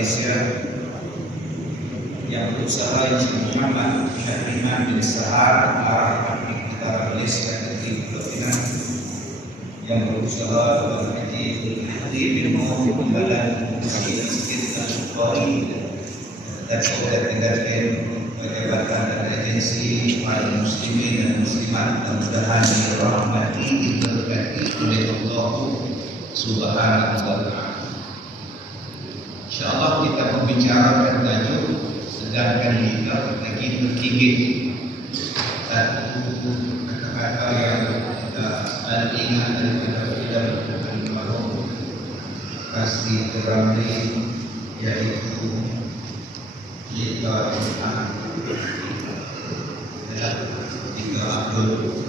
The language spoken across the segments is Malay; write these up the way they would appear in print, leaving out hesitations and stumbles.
Malaysia yang berusaha Muhammad Syahriman bin Sahar arah negara Malaysia negeri Pulau Pinang yang berusaha berhaji bin Muhammad sikit Syukuri dan Saudara Tenggara Jabatan dan agensi para muslimin dan muslimat mudah-mudahan dirahmati diberkati oleh Allah Subhanahu wa Ta'ala. InsyaAllah kita membicarakan tajuk sedangkan kita lagi berkigit satu kata-kata yang kita ingat daripada film Al-Mahrum Kasih Teramli, yaitu jika Abdul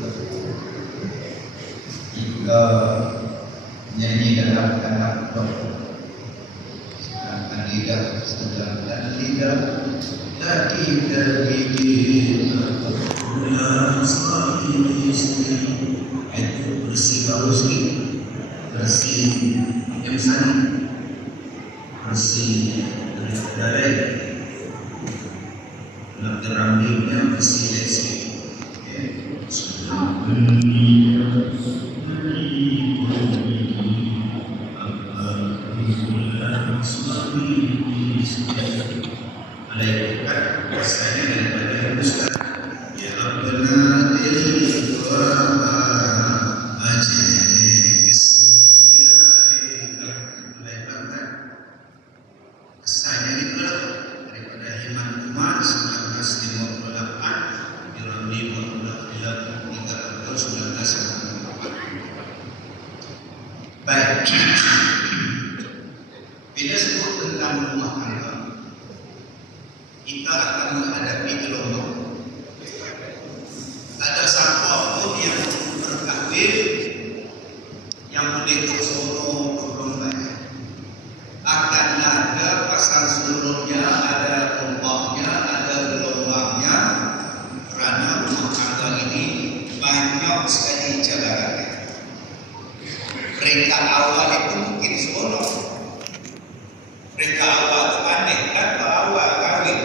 jika nyanyi dalam anak lidah sedangkan lidah lagi tergigit punya suami istri itu bersih bagus bersih yang sana bersih dari nak terambilnya bersih lesi sudah alaikkan rasanya daripada Ustaz ya Rabbana ilwa ajli kesilihaika alaikkan rasanya itulah daripada Himan Umar 1958 Diramli Mu'abdullah 1954. Baik, bila sebut tentang rumah tangga, kita akan menghadapi gelombang. Ada siapa pun yang berkahwin yang boleh tersono berlombanya. Akan ada pasang surutnya, ada ombaknya, ada gelombangnya, kerana rumah tangga ini banyak sekali cabarannya. Mereka awal itu mungkin seronok. Mereka awal itu aneh kan awal kahwin.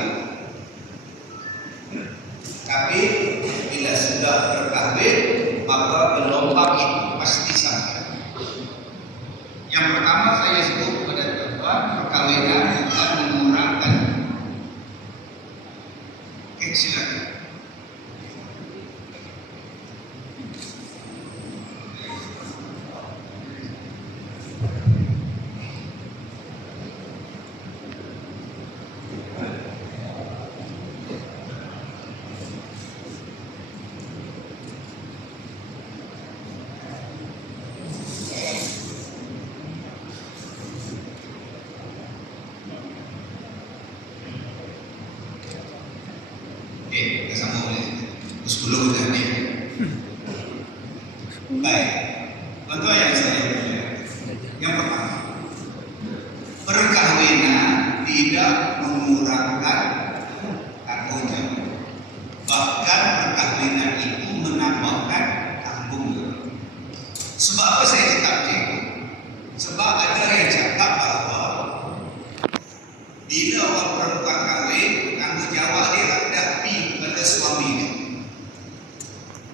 Tapi bila sudah berkahwin, maka gelombang itu pasti sampai. Yang pertama saya sebut kepada tuan, perkahwinan bukan mengurangkan. Silakan. Bersama oleh 10 dah ni. Baik, tuan-tuan yang saya muliakan. Yang pertama, perkahwinan tidak mengurangkan tanggungjawab. Bahkan perkahwinan itu menambahkan tanggungjawab. Sebab apa saya cakap macam itu? Sebab ada yang cakap bahawa bila orang perempuan kahwin, tanggungjawab dia dah pergi pada suami dia.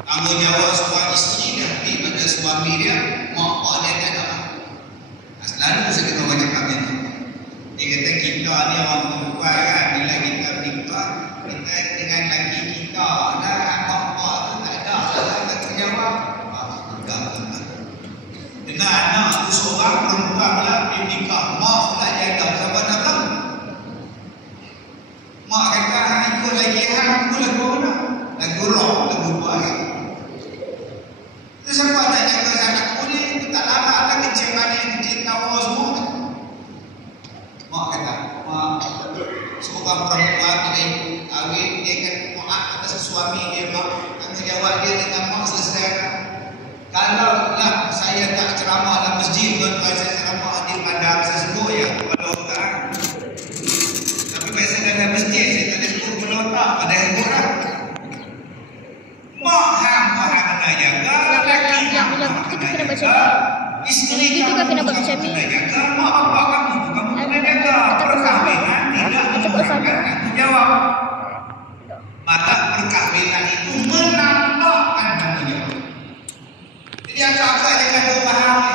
Tanggungjawab seorang isteri dah pergi pada suami dia, mak pak dia tak ada. Selalu kita orang cakap macam tu. Dia kata kita ni orang perempuan kan, bila kita menikah, kita dengan laki kita dah, mak pak tu tak ada tanggungjawab. dia mak, tanggungjawab dia dengan mak selesai. Kalau lah saya tak ceramah dalam masjid, tuan-tuan, saya ceramah di padang, saya sebut ya kepala otak. Tapi biasa dalam masjid saya tak ada sebut kepala otak, ada yang kurang. Mak hang kena jaga, yang kita kena baca ni. isteri Itu kan kena baca ni. kena jaga, mak bapak kamu kena jaga. Perkahwinan tidak merupakan tanggungjawab. Maka perkahwinan itu menambahkan tanggungjawab. Jadi akak-akak jangan berpaham ni.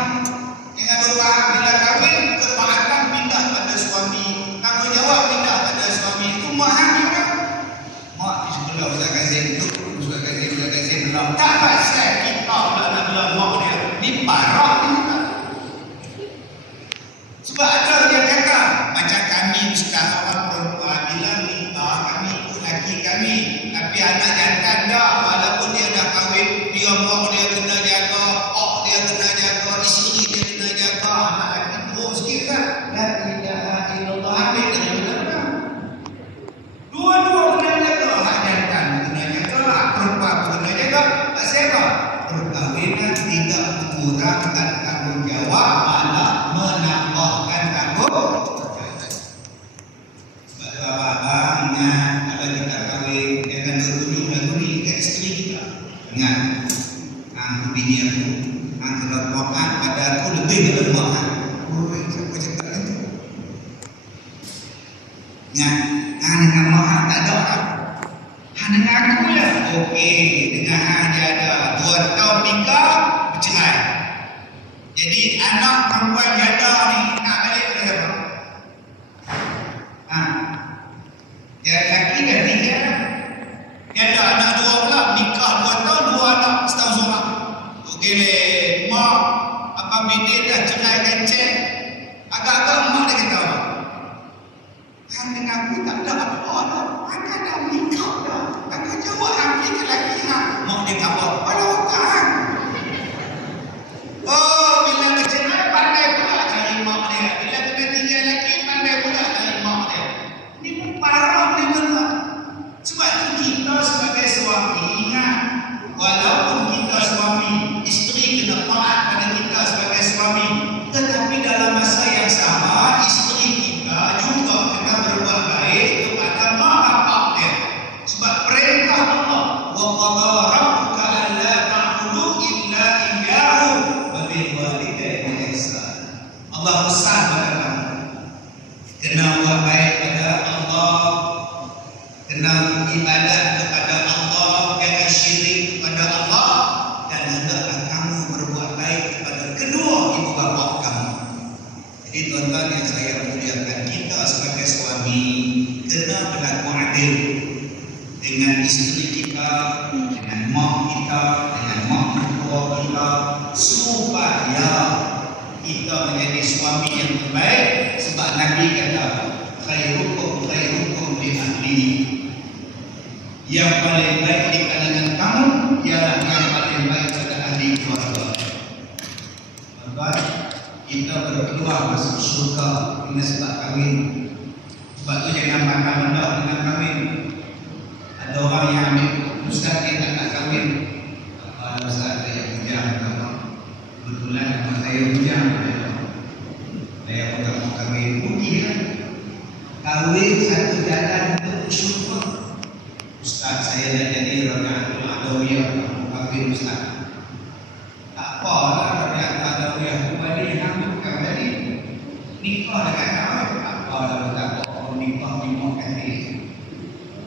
Jangan berpaham bila kahwin, ketaatan pindah pada suami, tanggungjawab pindah pada suami. Itu mahal juga. Mak di sebelah Ustaz Kazim tu, Ustaz Kazim bilang, tak pasal kita pula nak bilang mak dia. Ni parah ni. Sebab ada yang kata, macam kami ustaz orang perempuan bila nikah, kami ikut laki kami. Tapi anak jantan dah, walaupun dia dah kahwin, dia mak dia kena jaga, pak dia kena jaga, isteri dia kena jaga, anak laki teruk sikit kan. La ilaha illallah, ambil kena jaga. Dua-dua kena jaga, hak jantan kena jaga, hak perempuan kena jaga. Pasal apa? Perkahwinan tidak mengurangkan tanggungjawab, malah menambahkan tanggungjawab. Sebab abang ingat, kalau kita kahwin, jangan bertunjuk lagu ni kat isteri kita. Ingat, aku bini aku, aku kena buatkan pada aku lebih daripada buatkan. Oi, siapa cakap itu? Ingat, dengan mak tak ada orang. Dengan aku lah. Okey, dengan hang dia ada 2 tahun nikah, bercerai. Jadi anak perempuan janda ni nak balik pada siapa? Dia lelaki dah 3. Dia ada anak 2 pula, nikah 2 tahun, 2 anak setahun seorang. Okey leh, mak apa bini dah cerai kan cek. Agak-agak mak dia kata apa? Hang dengan aku tak ada apa dah. Hang dah nikah dah. Tanggungjawab hang pergi ke lelaki hang. Mak dia kata apa? Pada otak hang. Oh, bila bercerai pandai pula cari mak dia. Bila kena tinggal lagi, pandai pula cari mak dia. Ini pun parah ni tuan. Sebab itu kita sebagai suami ingat, walaupun kita suami, isteri kena taat pada kita sebagai suami. Tetapi dalam masa yang sama, isteri kita juga kena berbuat baik kepada mak bapak dia. Sebab perintah Allah, wa qadha rabbuka alla ta'budu illa iyyahu wa bil walidayni ihsana. Allah pesan pada kamu, kena buat baik pada Allah, kena ibadat kepada Allah, jangan syirik kepada Allah, dan hendaklah kamu berbuat baik kepada kedua ibu bapa kamu. Jadi tuan-tuan yang saya muliakan, kita sebagai suami kena berlaku adil dengan isteri kita, dengan mak kita, dengan mak mertua kita, supaya kita menjadi suami yang terbaik. Sebab Nabi kata, khairukum li ahlihi. Yang paling baik di kalangan kamu ialah yang paling baik pada ahli keluarga. Tuan-tuan, kita berpeluang masuk syurga dengan sebab kahwin. Sebab tu jangan pandang rendah dengan kahwin. Ada orang yang ambil ustaz dia tak nak kahwin. Ustaz saya hujang sama. Kebetulan nama saya hujang. Saya pun tak mau kahwin. Mungkin kan? Kahwin satu jalan untuk syurga. Ustaz saya dah jadi Rabi'atul Adawiyah, kahwin ustaz. Tak apalah Rabi'atul Adawiyah, kembali bukan balik. Nikah dekat kahwin, tak apalah, tak apa nikah 5 kali.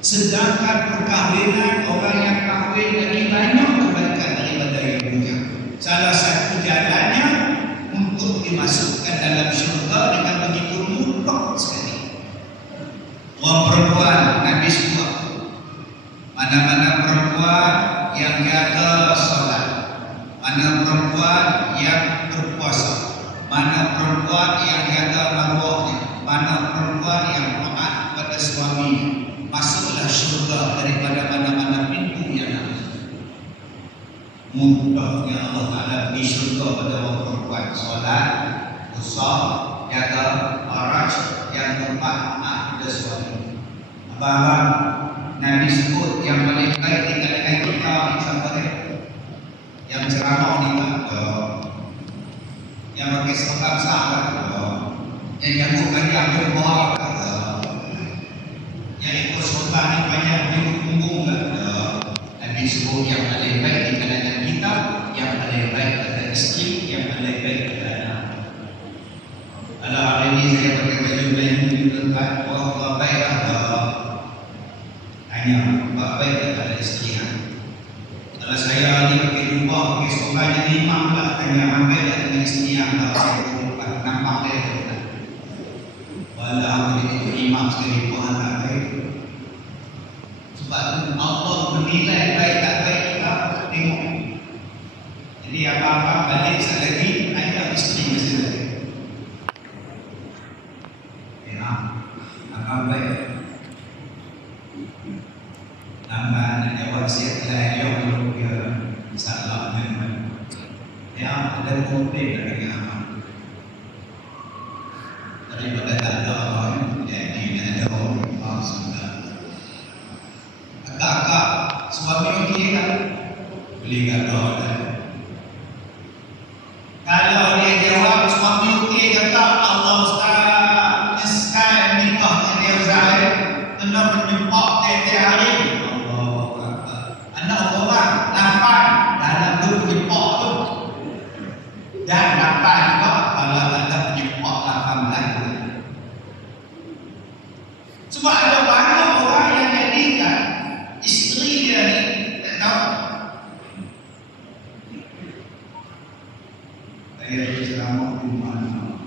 Sedangkan perkahwinan, orang yang kahwin lagi banyak kebaikan daripada yang punya. Salah satu jalannya untuk dimasukkan dalam syurga dengan begitu mudah sekali. Orang perempuan, Nabi sebut, mana-mana perempuan yang jaga solat, mana perempuan yang berpuasa, mana perempuan yang jaga maruahnya, mana perempuan yang taat pada suaminya, masuklah syurga daripada mana-mana pintu yang ada. Mudahnya Allah Ta'ala di syurga pada orang perempuan solat, puasa, jaga faraj, yang keempat taat pada suami. Abang-abang, Nabi sebut yang paling baik di kalangan kita siapa dia? Yang ceramah ni tak ada, yang pakai seragam besar tak ada, yang jagokan yang berbual tak ada, yang ikut serta ni banyak minggu punggung tak ada. Nabi sebut yang paling baik di kalangan kita, yang paling baik adalah isteri, yang paling baik adalah anak. Kalau hari ini saya pakai baju baju tuan-tuan, orang baik ada. Hanya baik kepada isteri. Kalau saya ni pakai jubah, pakai sopan jadi imam lah, hanya ambil dengan isteri yang saya bukan nampak dia. Walau itu imam sekali Tuhan tak baik. Sebab Allah menilai baik tak baik kita tengok. Jadi apa-apa balik sekali lagi ada isteri mesti lagi. Ya, akan baik. Lambat nak jawab siap lah yang belum dia salah dengan yang ada komplain dari amal daripada tak ada orang jadi ada orang sudah agak-agak suami okey kan boleh kata kalau dia jawab suami okey kata Allah Ustaz nyeskan nikahnya dia Ustaz kena menyempak tiap-tiap hari anak orang lapan dalam tu penyempak tu dan lapan juga kalau ada penyempak 18 sebab ada banyak orang yang jadikan isteri dia ni tak tahu saya ceramah di mana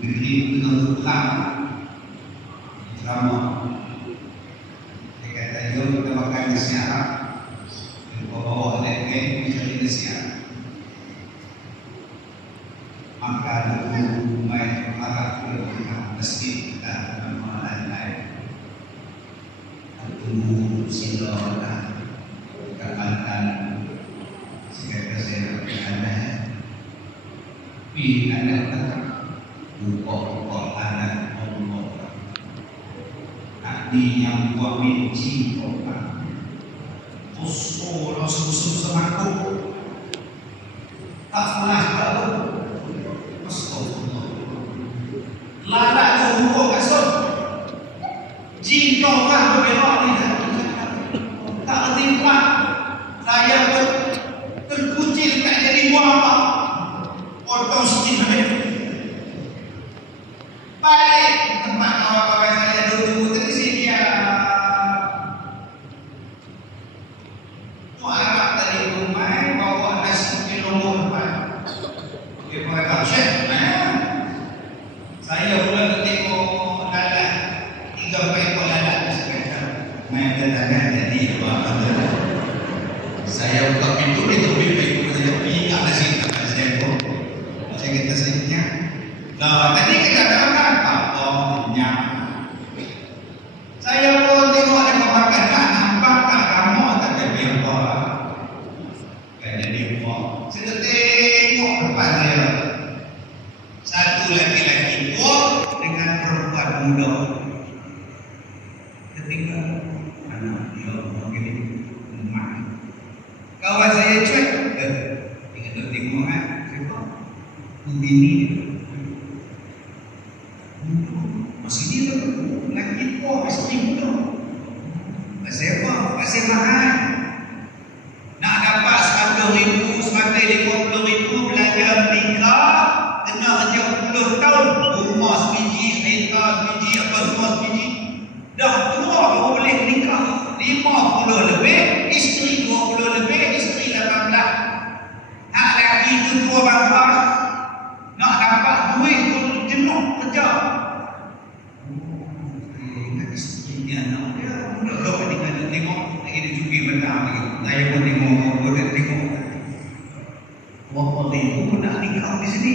negeri tengah berperang ceramah kita makan nasihat bawa lagi mencari nasihat maka dulu main marah ke masjid dan nama lain-lain dulu sila dan katakan sebagai saya ada pi ada buka anak Allah di yang buat benci orang usul usul semaku tak pernah tahu astagfirullah lada tu kasut jin kau kan berbelok ni tak terima saya pun terkucil tak jadi buah potong sikit habis balik tempat kawan-kawan saya dulu tadi dia tu Arab tadi rumah bawa nasi ke nombor depan dia mereka chef saya pula tengok lalat 3 ekor lalat sekarang main dagangan jadi saya buka pintu dia terbimbing saya ingat nasi tak saya pun saya kata saya nah tadi kita katakan apa minyak saya pun tengok ada pemakan tak nampak tak kamu tak jadi apa kan jadi apa saya tengok depan saya satu laki-laki tua dengan perempuan muda ketika anak dia begini emak kawan saya cuek dia tengok kan siapa begini masih dia lagi tua isteri muda masih apa masih mahal nak dapat 100,000 150,000 belanja menikah kena kerja 10 tahun rumah sebiji kereta sebiji apa semua sebiji dah tua baru boleh nikah 50 lebih isteri 20 lebih isteri 18 nak lagi tu tua bangsa nak dapat duit tu jenuh kerja dia anak dia duduk dengan tengok lagi dia cubi benda lagi saya pun tengok dia tengok berapa ribu pun nak nikah di sini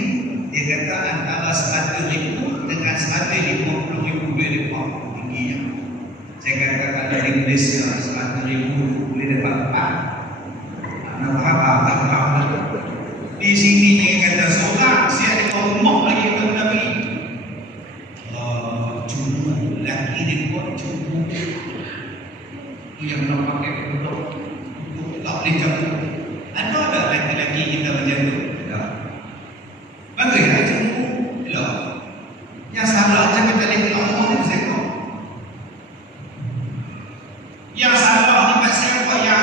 dia kata antara 100,000 dengan 150,000 duit dia tingginya saya katakan dari Malaysia 100,000 boleh dapat 4 nak berapa di sini dia kata seorang siap di rumah lagi tak nak pergi cuma yang belum pakai produk tak boleh jatuh. Ada tak laki-laki kita macam tu? Tak. Bagaimana cemu? Tak. Yang salah jangan tak boleh Allah ni sekor. Yang salah ni pasal apa? Yang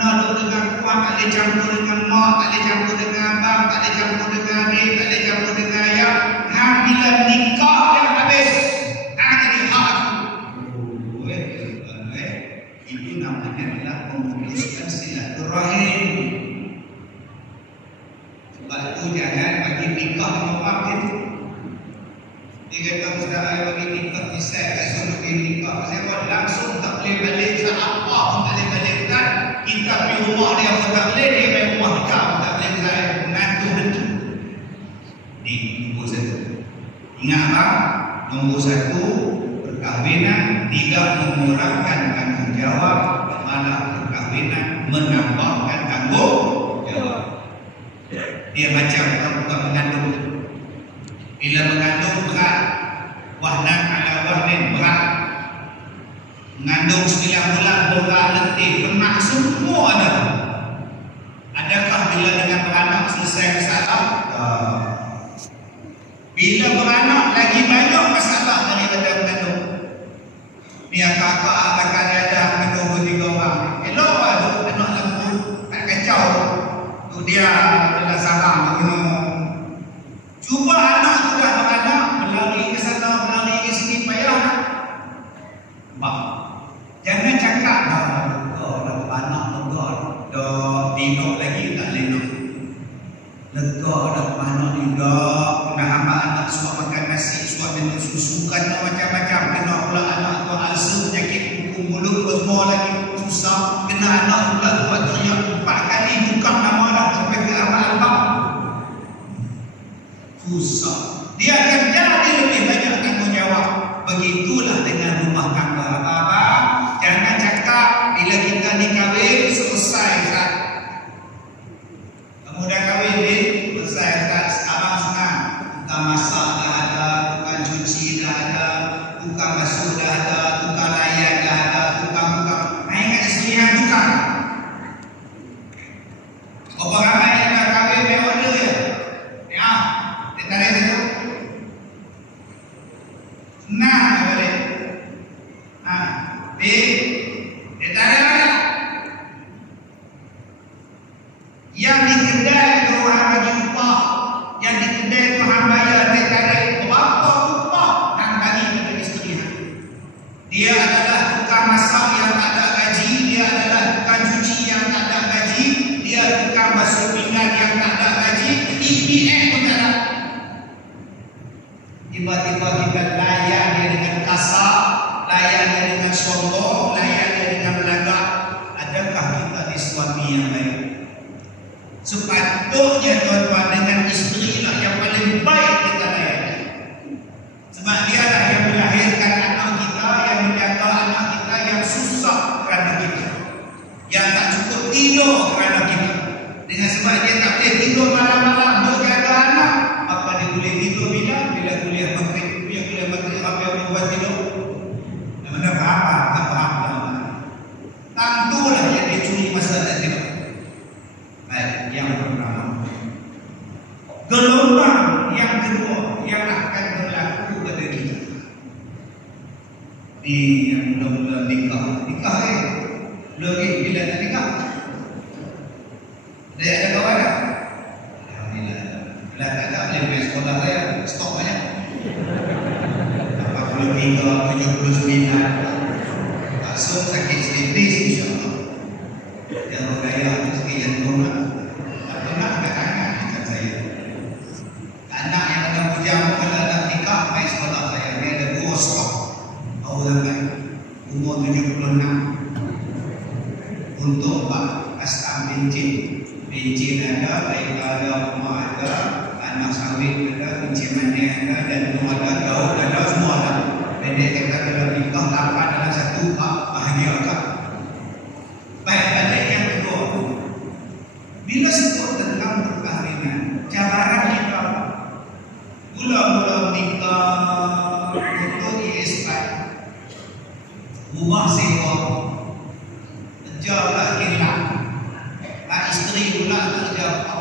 nak dengan kuat tak boleh campur dengan mak, tak boleh campur dengan abang, tak boleh campur dengan adik, tak boleh campur dengan ayah. Bila nikah yang habis, jadi hak aku. Itu namanya adalah memutuskan silaturahim. Sebab itu jangan bagi nikah orang gitu. Dia kata Ustaz saya bagi nikah ni saya tak suruh pergi nikah. Saya buat langsung tak boleh balik. Apa pun tak boleh balik kan. Kita pergi rumah dia pun tak boleh. Dia pergi rumah kita pun tak boleh. Saya mengatur hantu. Ni nombor satu. Ingat bang, nombor satu, perkahwinan tidak mengurangkan tanggungjawab, malah perkahwinan menambahkan tanggungjawab. Dia macam perempuan mengandung. Bila mengandung berat, wahnan ala wahnin berat. Mengandung 9 bulan berat, letih, lemak semua ada. Adakah bila dengan beranak selesai masalah? Bila beranak lagi banyak masalah daripada mengandung. Ni kakak akan ada mengandung 3 orang. Elok lah tu anak lembu, tak kacau. Tu dia adalah salah guna. Cuba anak sudah beranak, melalui ke sana, melalui ke sini, payah. Nampak? Jangan cakap dah beranak lega, dah tinok lagi tak lenok. Lega dah beranak lega. Kena hamba anak suap makan nasi, suap minum susu, kena macam-macam. Kena pula anak tu ulcer, penyakit kuku mulut, semua lagi susah. Kena anak pula buat teriak 4 kali tukar nama dah sampai ke abang-abang. Susah. Dia akan jadi lebih banyak tanggungjawab. Begitulah dengan rumah tangga. Abang, jangan cakap bila kita ni kahwin selesai Ustaz. Kamu dah kahwin ni selesai Ustaz. Abang senang. Tukang masak dah ada, tukang cuci dah ada, tukang basuh dah ada, tukang layan dah ada, tukang. Main kat isteri yang tukang. Berapa ramai yang dah kahwin main order je? Ya, dia tarik satu. Senang dia balik. Dia tarik balik. Yang di kedai tu orang bagi upah. Yang di kedai tu orang bayar dia tarik. Berapa upah yang bagi pada isteri. Dia adalah tukang masak yang tak ada gaji. Dia adalah tukang cuci yang tak ada gaji. Dia tukang basuh pinggan yang tak ada gaji. EPF pun tak ada. Tiba-tiba kita layan dia dengan kasar, layan dia dengan sombong, layan dia dengan belagak. Adakah kita ni suami yang baik? Sepatutnya tuan-tuan dengan isteri lah yang paling baik kita layan. Sebab dia lah yang melahirkan anak kita, yang menjaga anak kita, yang susah kerana kita, yang tak cukup tidur kerana kita. Dengan sebab dia tak boleh tidur malam-malam untuk jaga anak, apa dia boleh tidur bila kuliah maghrib, kuliah maghrib apa yang buat tidur? Mana faham? Tak faham. Tentulah yang dia curi masa tak tidur. Baik, yang pertama. Gelombang yang kedua yang akan berlaku pada kita. Ni yang belum nikah lagi bila nak nikah. Ada kawan tak? Alhamdulillah. Bila tak ada boleh pergi sekolah saya, stok banyak. 83, 79. Langsung sakit sedikit insya-Allah. Yang bergaya sikit jantung lah. Tak pernah anak macam saya. Anak yang ada pujang kalau nak nikah main sekolah saya. Dia ada 2 sekolah. Tahu tak? Umur 76. Untuk custom pencin ada, baik ada, rumah ada, anak sawit ada, pencin mandi ada, dan rumah ada, gaul ada, semua ada. Pendek kata kalau nikah 8 dalam 1, bahagia tak? Baik, balik yang kedua. Bila sebut tentang perkahwinan, cabaran kita mula-mula nikah untuk isbat rumah sewa, kerja pula kilang. Isteri pula tak kerja apa.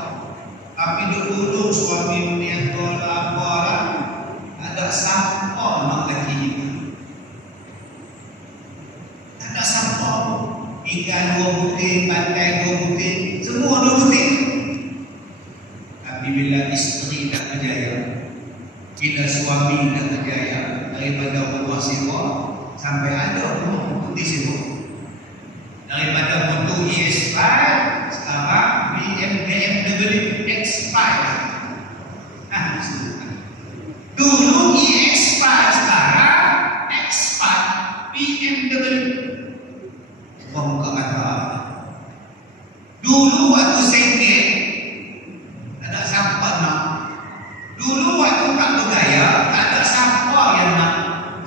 Tapi dulu suami punya apa lah, ada siapa nak lagi ni. Tak ada siapa. Ikan 2 butir, pantai 2 butir, semua 2 butir. Tapi bila isteri tak berjaya, bila suami tak berjaya, daripada rumah sewa sampai ada rumah putih sewa, daripada motor ES5 sekarang BMW X5. Dulu EX5, sekarang X5 BMW. Wah, muka kata. Dulu waktu sengket, tak ada siapa nak. Dulu waktu tak bergaya, tak ada siapa yang nak.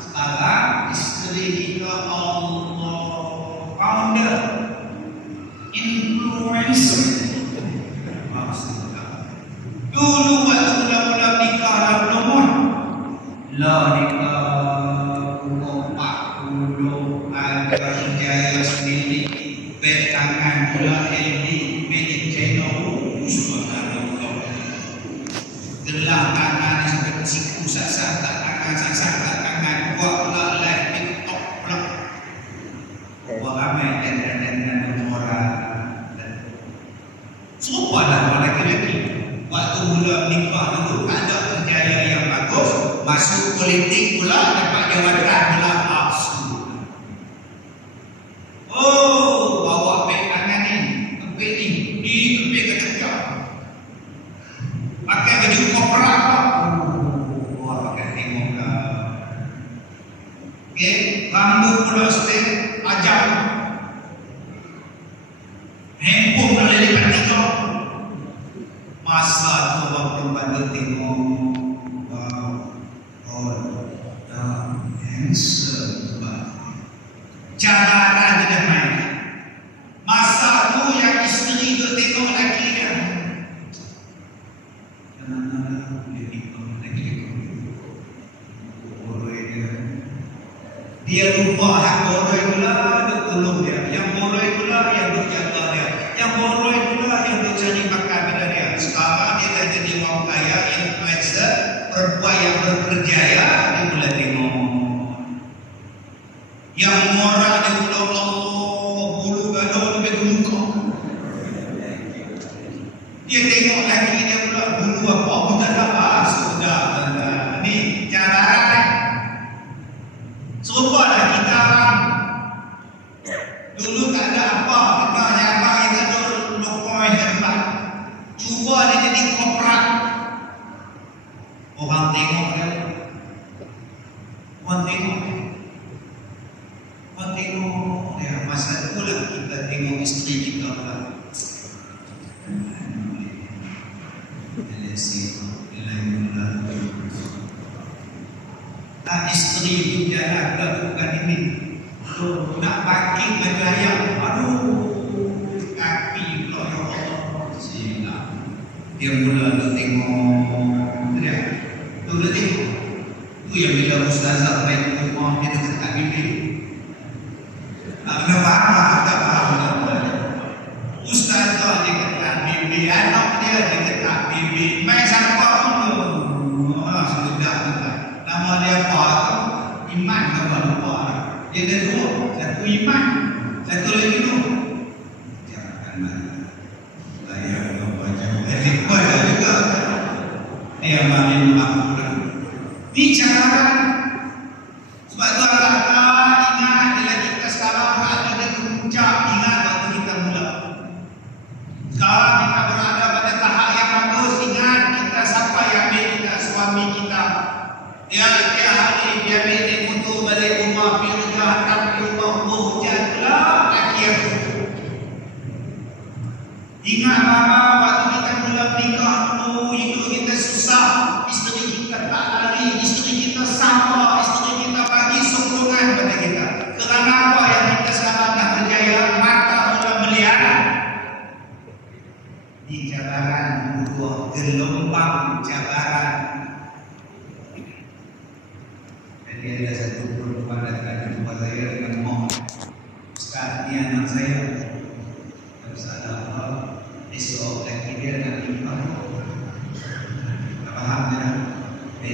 Sekarang isteri kita, Allah, founder, influencer. Dulu waktu mula-mula nikah lah nomor lah nikah umur 40, ada kerjaya sendiri, beg tangan pula LD, made in China. Subhanallah. Gelang tangan sampai siku sak-sak tak tangan, sak-sak tak tangan, buat pula live TikTok pula. Buat ramai dan orang. Serupa lah orang lelaki-lelaki. Waktu mula nikah dulu tak ada kerjaya yang bagus, masuk politik pula, dapat jawatan pula. Oh, bawa beg tangan ni, kepit ni, dikepit ke kerja. Pakai baju korporat pula. Wah, pakai tengok lah. Okay, rambut pula step ajak. Handphone pula lipat 3. Masa tu waktu pada tengok, wow, oh, handsome banget. Cabaran tidak main. Masa tu yang isteri tu tengok lelaki dia. Dia tengok lelaki boroi dia. Dia lupa hak boroi pula, duk tolong dia. Yang boroi pula yang duk jaga dia. Yang boroi pula yang duk cari makan pada dia. Sekarang dia dah jadi orang kaya, influencer, perempuan yang berkerjaya, dia mula tengok. Yang murah dia mula, Allah, bulu gada lebih muka. Dia tengok lagi dia pula, bulu apa pun tak ada. Sudah, ni cabaran. Serupa lah kita orang. Dulu tak ada apa, kenanya apa kita tu lokoi hebat. Cuba dia jadi korporat. Orang tengok dia. Orang tengok dia. Masa tu lah kita tengok isteri kita pula. Isteri tu jalan pula bukan ini. Nak pakai baju ayam. Aduh, kaki pula ya Allah. Silap. Dia mula tu tengok dia. Tu dia tengok. Tu yang bila ustazah baik rumah dia dekat kat bibi. Kena faham tak faham. Ustazah dia dekat bibi, anak dia dekat bibi. Mai siapa pun. Sudah. Nama dia apa tu? Iman ke lupa. Dia ada 2, satu iman, satu lagi tu. Janganlah. Saya baca baca juga. Dia main apa? Bicara. Sebab tu anak ingat bila kita sekarang berada di puncak, ingat waktu kita mula. Sekarang kita berada pada tahap yang bagus, ingat kita siapa yang ambil kita, suami kita. Dia hari dia ambil naik motor balik rumah, pergi kerja, hantar pergi rumah, hujan pula, laki aku. Ingat mama waktu kita mula menikah dulu, hidup kita susah, isteri kita tak lari, isteri kita sama, isteri kita bagi sokongan pada kita. Kerana apa yang kita sekarang dah berjaya, mata mula melihat di cabaran dua gelombang cabaran. Jadi ada satu perempuan datang jumpa saya dengan mohon, Ustaz, ini anak saya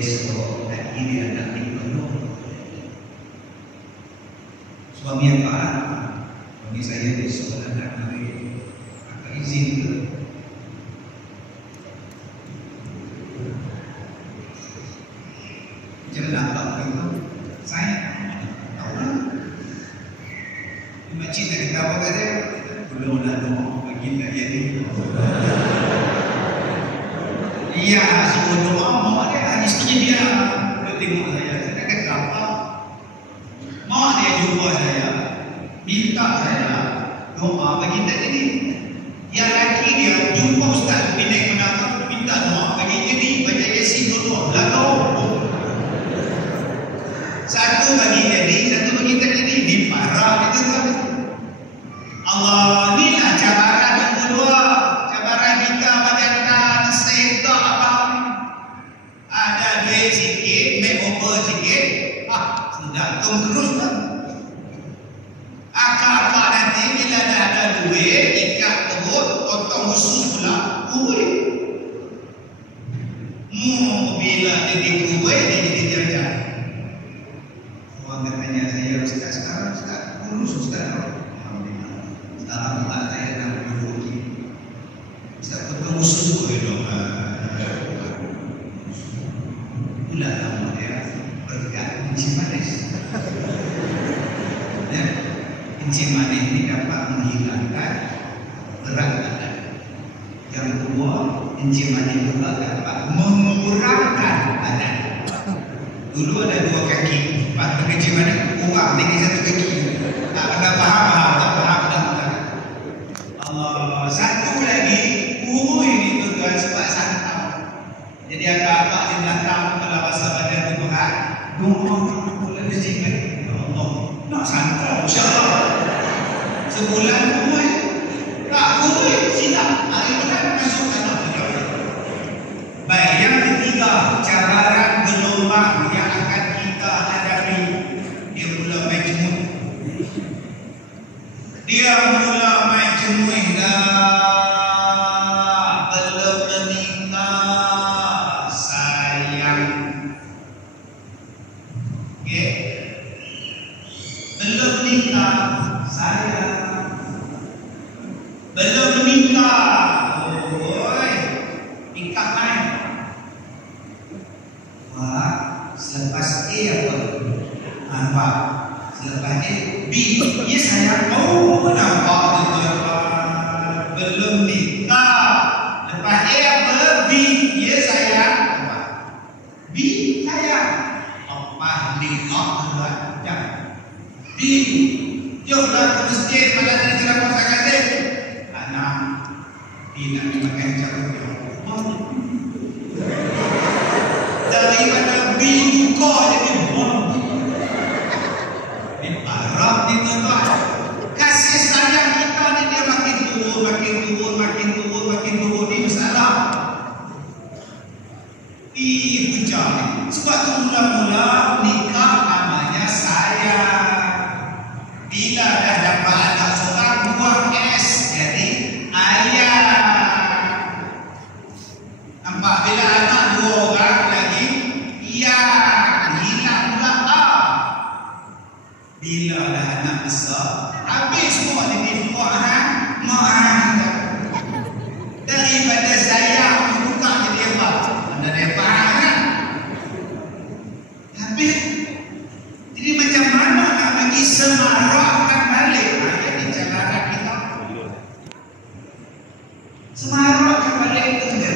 besok lagi dia nak dipenuh. Suami apa? Suami saya besok nak kahwin. Apa izin ke? Jangan tak begitu. Saya tahu lah. Makcik tak kata apa kata? Belum nak doa bagi tak jadi. Iya, suruh doa mau dia isteri dia bertengok saya. Saya kata apa? Mau dia jumpa saya, minta saya doa bagi tak jadi. Yang laki dia jumpa ustaz Pinang Menara minta doa bagi jadi baca Yasin doa lalu. Satu bagi jadi, satu bagi tak jadi. Ini parah itu kan. Allah ni lah cabaran yang kedua. Cabaran kita badankan sedar abang. Ada duit sikit, makeover sikit. Sudah terus lah. Akak-akak nanti bila dah ada duit, ikat perut, potong usus pula, kuih. Bila jadi kuih, dia jadi jajan. Orang katanya saya ustaz sekarang, ustaz kurus ustaz. Alhamdulillah saya nak berdoa. Ustaz potong usus kuih dong. Itulah nama dia bergerak kencing manis. Ya, kencing manis ini dapat menghilangkan berat badan. Yang kedua, kencing manis juga dapat mengurangkan badan. Dulu ada dua kaki, waktu kencing manis kurang tinggi satu kaki. Tak pernah faham, tak faham dah. Allah, satu lagi urut ini tuan sebab santap. Jadi agak-agak di belakang kalau rasa badan tu berat, doa bulan mesti baik. Ya Allah, nak santap insya-Allah. Sebulan urut. Tak urut silap. Hari bulan masuk tanah. Baik, yang ketiga, cabaran gelombang yang akan kita hadapi. Dia mula main jemut. Dia mula main jemut dah. Belum menikah, sayang. Okay. Belum nikah, sayang. Belum menikah. Oi, nikah main. Wah, selepas A apa? Nampak. Selepas A, B. Ya sayang. Oh, nampak tuan-tuan. Belum nikah. Lepas A apa? B. Ya sayang. B. Sayang. Apa nikah tuan-tuan? Jangan. D. Jomlah ke masjid pada hari ceramah saya kata. Anak, tidak dimakan carut. Daripada B buka jadi bom. Ini parah ni tuan-tuan. Kasih sayang kita ni dia makin turun, makin turun, makin turun, makin turun. Ini masalah. Ini hujan. Sebab tu mula-mula nikah namanya sayang. Bila dah dapat anak seorang, buang S jadi ayah. Nampak bila anak dua orang lagi, ya, hilang pula A. Bila dah anak besar, habis semua di Quran, maaf. Daripada sayang, buka jadi apa? Ada depan kan? Habis. Jadi macam mana nak bagi semarakkan balik? Jadi cabaran kita. Semarakkan balik itu dia.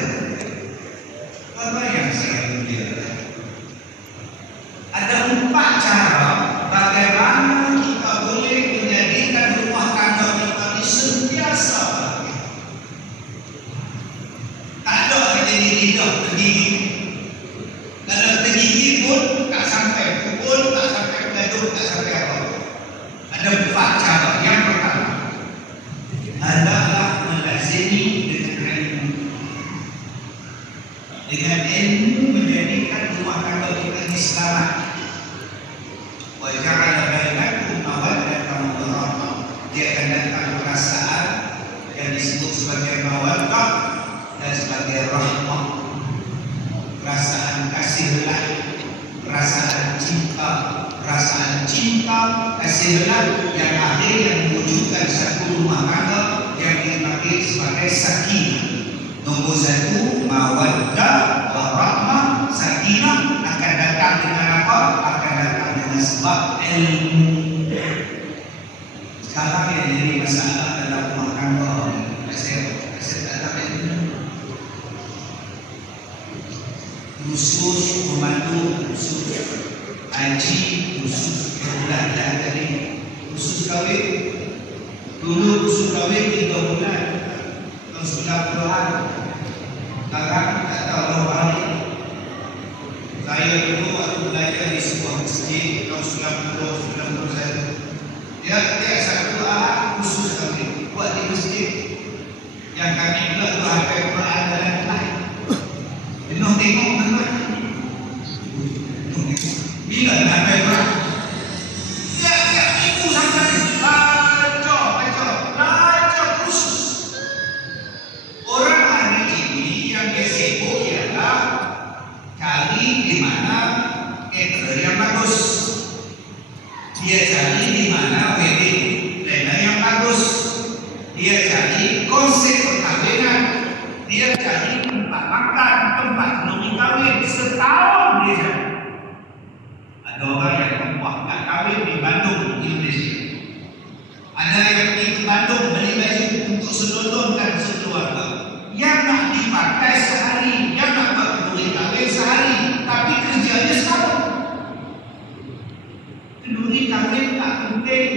Apa yang saya mulia? Ada 4 cara bagaimana kita boleh menjadikan rumah tangga kita ini sentiasa bahagia. Tak ada jadi lidah tergigit. Kalau tergigit pun tak sampai, pukul tak sampai, gaduh tak sampai apa. Ada 4 cara. Yang pertama adalah melazimi dengan ilmu. Dengan ilmu menjadikan rumah tangga kita ini selamat. Wa ja'ala bainakum mawaddatan wa rahmah. Dia akan datang perasaan yang disebut sebagai mawaddah dan sebagai rahmah. perasaan kasih belah, perasaan cinta, kasih belah yang akhir yang mewujudkan satu rumah tangga yang dipanggil sebagai sakinah. Nombor satu, mawaddah, warahmah. Sakinah akan datang dengan apa? Akan datang dengan sebab ilmu. Sekarang yang jadi masalah dalam rumah tangga, saya tak tahu ilmu. Khusus memandu, khusus haji, khusus belajar dari khusus kahwin. Dulu khusus kahwin 3 bulan, tahun 90-an. Sekarang tak tahu berapa hari. Saya dulu waktu belajar di sebuah masjid tahun 90-91. Dia tiap satu ahad khusus kahwin buat di masjid. Yang kami pula tu hafal Quran dalam kelas. Penuh tengok tuan-tuan. Bila nak hafal Quran? Tiap-tiap minggu sampai belajar khusus. Orang hari ini yang dia sibuk ialah cari di mana caterer yang bagus. Dia cari di mana wedding planner yang bagus. Dia cari konsep perkahwinan. Dia cari tempat makan, tempat menunggu kahwin. Setahun dia cari. Ada orang yang membuahkan kahwin di Bandung, Indonesia. Ada yang pergi ke Bandung beli baju untuk sedondonkan sekeluarga. Yang nak dipakai sehari, yang nak buat kenduri kahwin sehari, tapi kerjanya setahun. Kenduri kahwin tak penting.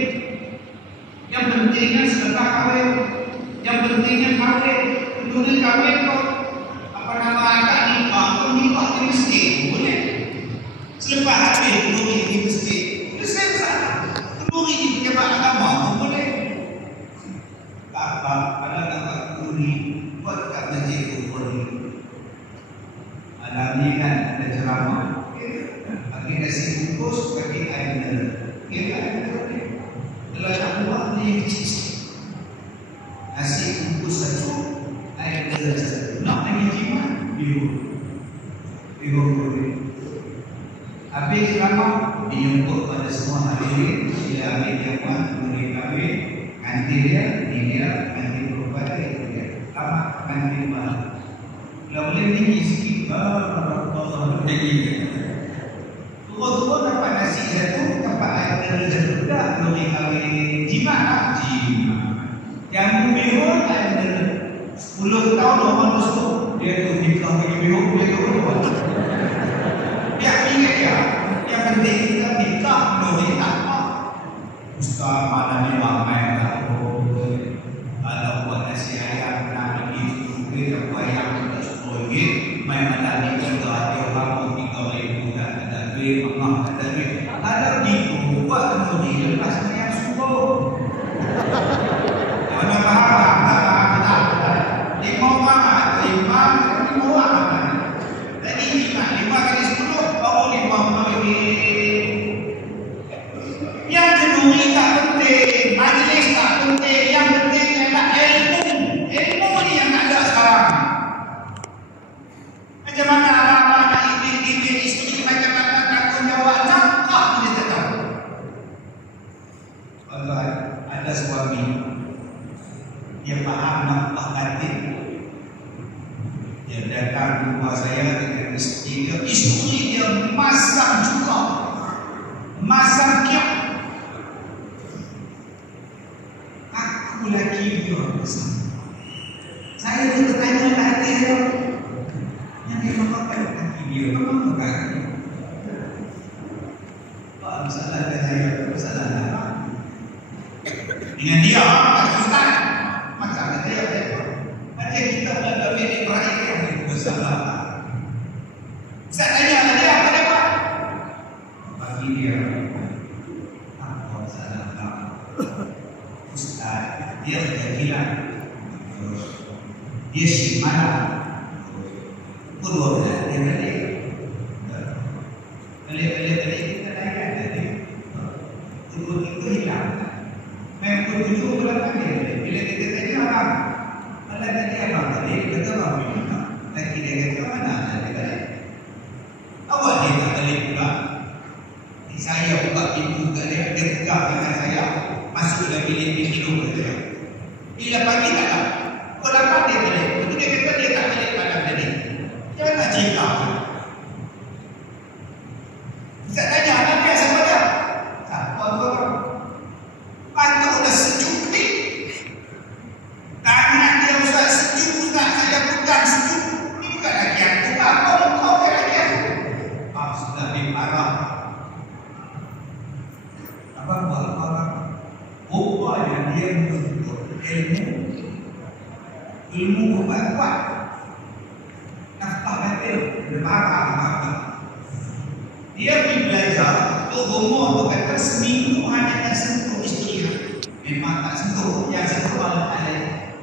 Yang pentingnya sedekah kahwin. Yang pentingnya kahwin. Kenduri kahwin kok apa nama akad nikah, kau nikah di masjid boleh. Selepas habis kenduri di masjid, itu selesai. Kenduri di pejabat agama pun boleh. Tak apa, ada tak buat kenduri, buat kat masjid tu boleh. Malam ni kan ada ceramah, bagi nasi bungkus, bagi air mineral. Kira air mineral ni. Kalau nak buat ni kecil sikit. Nasi bungkus satu, air mineral satu. Nak lagi jimat, biru boleh. Habis ceramah, dijemput pada semua hadirin. Dia ambil jamuan, kemudian kahwin. Nanti dia, nanti perempuan dia. Lama nanti malam. Kalau boleh tinggi sikit, Allah tinggi. Turun-turun dapat nasi satu, dapat air mineral satu. Tak kemudian kahwin jimat lah. Yang bihun air mineral. 10 tahun orang tu dia tu nikah bagi bihun, dia tu dia ingat dia. Yang penting kita nikah, kemudian tak apa. Ustaz mana ni ramai tak boleh. Kalau buat nasi ayam nak pergi kita buat ayam kita RM10. Main malam ni kita ada orang 3,000 tak ada duit, mamah tak ada duit. Ada begitu buat kemudian lepas ayam subuh. Mana faham? Tak faham. 5 orang. Jadi 5 kali 10 baru 50 ringgit. Yang kenduri tak penting, majlis tak penting. Yang penting adalah ilmu. Ilmu ni yang ada sekarang. Macam mana abang-abang nak ipin isteri, macam mana tanggungjawab nafkah dia tak tahu. Tuan-tuan, ada suami dia faham nafkah batin. Dia datang ke rumah saya dengan isteri dia. Isteri dia masam juga, masam kiak. Aku lagi dia masam. Saya tu bertanya ke hati dia, yang dia mengatakan hati dia, memang bukan. Pak, masalah dengan saya, masalah apa? Dengan dia, tak susah. Masalah dia, ada kita berada di perayaan yang bersalah. Saya tanya tadi apa dia buat? Bagi dia, apa salah kamu? Ustaz, dia terjadilah. Dia si malam. Kedua dia balik. Balik kita layan tadi. Kedua itu hilang. Memang kedua bulan tadi. Bila kita tanya abang, kalau tadi abang balik, kata abang mana? Lagi dia kata mana? Dia balik. tidur dia. Bila pagi tak ada. Pukul 8 dia balik. Lepas dia kata dia tak balik malam tadi. Dia nak cerita. Ustaz tanya, Nabi siapa dia? Siapa tu orang? Patut dah sejuk ni. Tangan dia Ustaz sejuk Ustaz. Saya pegang sejuk. Ini bukan lagi aku. Apa kau dia lagi aku? Sudah diparah. Apa buat orang? Rupanya dia menuntut ilmu kuat-kuat. Nafkah batin. Dia marah. Dia pergi belajar. Tu rumah tu kata seminggu hanya tak sentuh isteri. Memang tak sentuh. Yang sentuh malam-malam.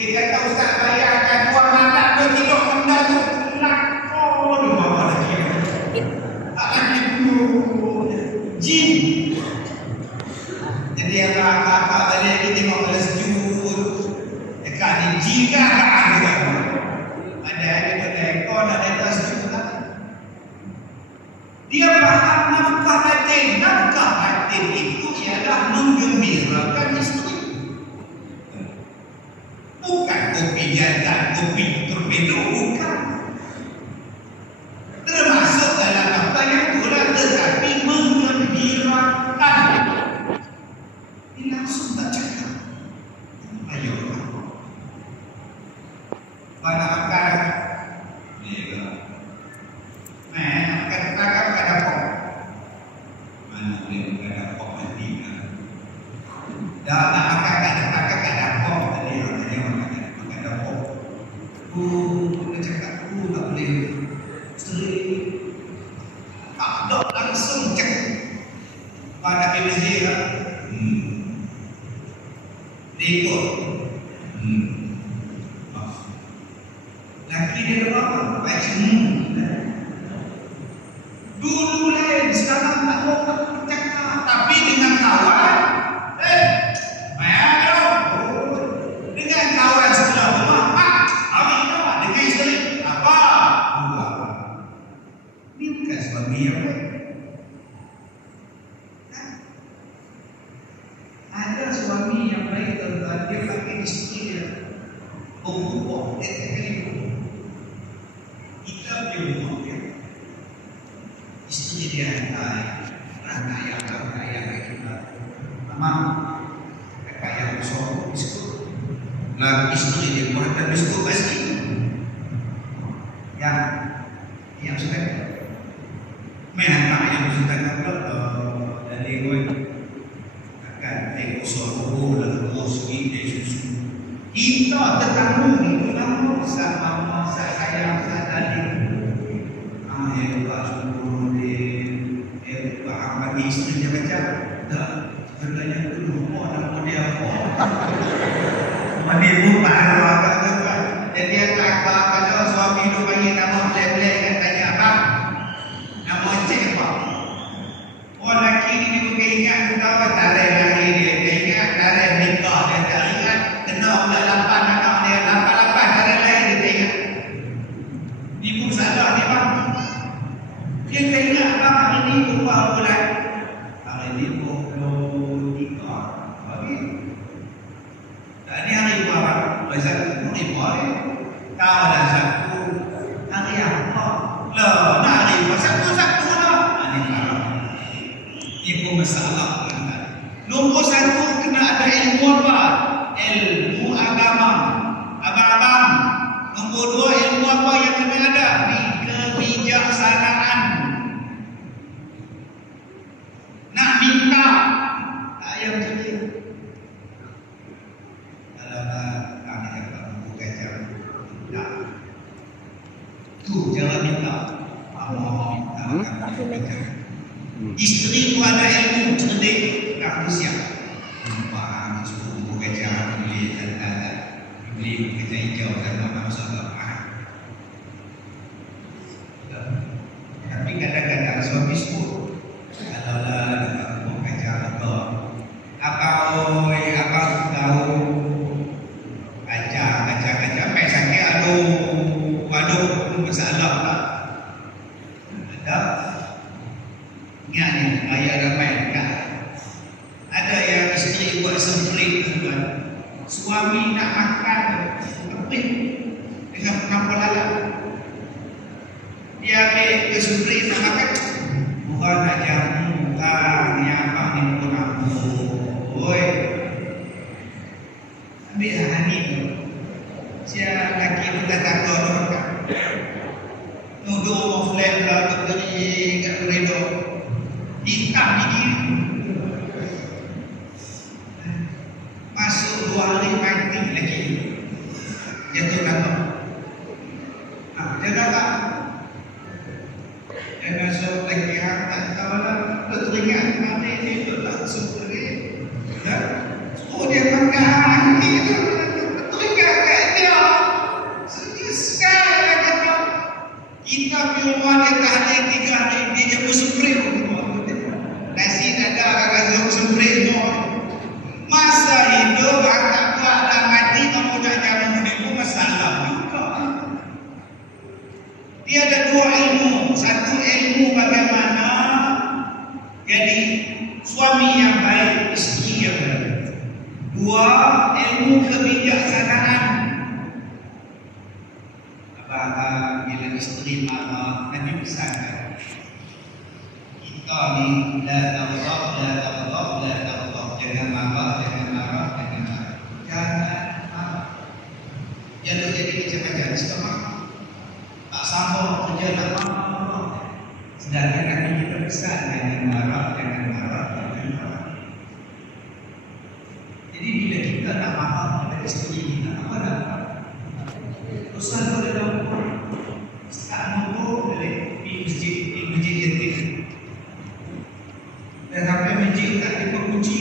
Dia kata Ustaz bayarkan buah malam dia tidur rendah tu. Kelakor dia bawa lagi. Tak lagi dulu. Jin. Jadi apa-apa tadi kita tengok pada sejud. Dekat ni jika kan juga. Ada ekor nak datang sejud lah. Dia faham nafkah batin. Nafkah batin itu ialah menggembirakan isteri. Bukan kopi jantan, kopi torpedo, bukan. Termasuk dalam nafkah yang itulah, tetapi menggembirakan. Ini langsung tak cakap. Ayo. Mana makan? Ni lah. Makan ada apa? Mana boleh makan apa mati kan? Dah nak makan ada apa? Tadi makan ada apa? Dia cakap tak boleh. Isteri tak ada langsung cakap. Pada PBZ lah. Dia ikut. Laki dia berapa? Baik. Dulu lain, sekarang tak mau bercakap. Tapi dengan kawan, bayar dong. Dengan kawan sebelah rumah, hari ini apa? Dengan isteri, apa? Buat. Ini bukan suami yang baik. Ada suami yang baik tentang dia pakai isteri dia. Berubah, dia tak kena. Kita punya rumah dia. Isteri dia rantai yang kita. Mama, kakak yang besar biskut. Lalu isteri dia buatkan biskut pasti. Yang suka. Mereka yang suka dari gue. Akan tengok suara dan terus kita susu. Kita tetamu itu nama sama masa saya tadi. Pak suruh dia Pak Ahmad isteri dia baca. Tak, sebenarnya itu rumah nama dia apa? Mandi rumah agak dekat. Dan dia kata kalau suami tu bagi nama blek-blek kan tanya apa? Nama cik apa? Oh laki ni dia bukan ingat apa tarikh hari dia. Dia ingat tarikh nikah dia. Tak ingat kena pula 8 anak dia. 88 tarikh lain dia tak ingat. Ibu salah ni bang. Dia tak ingat bang hari ni berapa bulan. Hari ni 23 hari. Tak ni hari berapa? Besar 25 hari. Tahu dah satu hari apa? Lah nak hari apa? Satu-satu lah. Ini parah. Itu masalah. Nombor 1 kena ada ilmu apa? Ilmu agama. Abang-abang. Nombor 2 ilmu apa yang kena ada? Kebijaksanaan. Nak minta. Tak payah macam ni. Kalau kami dapat buku kaca. Tak. Tu jangan minta. Allah minta. Isteri tu ada ilmu cerdik, tak siap. Faham suruh buku kaca, beli beli kaca hijau dan apa masalah. Tapi kadang-kadang suami sebut kalau lah buku kaca atau apa tahu kaca mai sakit aduh masalah tak ada. Ingat ni, ayah ramai kan. Ada yang isteri buat semprit tuan, suami nak makan keping dengan pengampun lalat. Dia ambil ke supri nak makan, bukan nak jamu, yang apa ni pun aku. Oi, ambil hani tu. Siapa laki tu tak takut orang. Nuduh flat lah beri kat koridor. Hitam gigi. Masuk 2 hari mati lagi. Jatuh kakak. Dia kata, dia masuk lagi hak tak tahu lah. Teringat mati ni tu langsung pergi. Oh dia makan. Teringat kat dia. Sedih sekali kata. Kita punya rumah dia tak ada 3 hari. Dia jamu supreme. Nasi tak ada kakak supreme semua. Masa hidup akak kuat dah mati. Kamu nak jamu ni pun masalah juga. Dia ada 2 ilmu. Satu ilmu bagaimana jadi suami yang baik, isteri yang baik. 2, ilmu kebijaksanaan. Abang bila isteri marah, kan dia pesankan. Kita ni la taghdab, la taghdab, la taghdab. Jangan marah, jangan marah, jangan marah. Jangan marah. Jangan jadi macam-macam. Suka marah. Tak sambung kerja nak marah. Sedangkan Nabi kita pesan jangan marah, jangan marah, jangan marah. Jadi bila kita nak marah pada isteri kita, apa nak? Ustaz tu dalam tak mampu di masjid yatim. Dan sampai masjid tak ada kunci.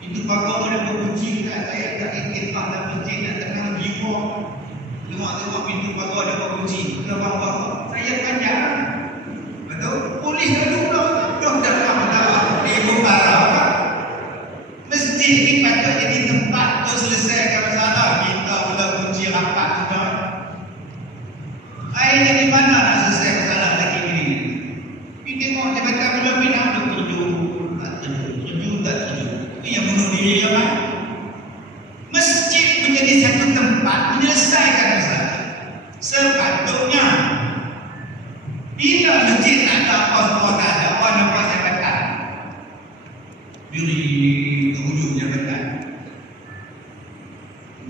Itu pagar ada kunci tak? Saya tak iktifah dalam masjid nak tenang jiwa. Tengok pintu pagar ada kunci. Kita bawa saya panjang. Betul? Polis dulu dah dalam ibu parah. Masjid ni patut jadi tempat untuk selesaikan masalah. Kita pula kunci rapat juga. Akhirnya di mana nak selesai masalah lagi ini? Kita tengok jabatan belum pindah untuk tuju, tak tuju. Itu yang bunuh diri ya kan? Masjid menjadi satu tempat menyelesaikan masalah. Sepatutnya bila masjid tak ada apa-apa, tak ada apa-apa jabatan. Diri ke hujung jabatan.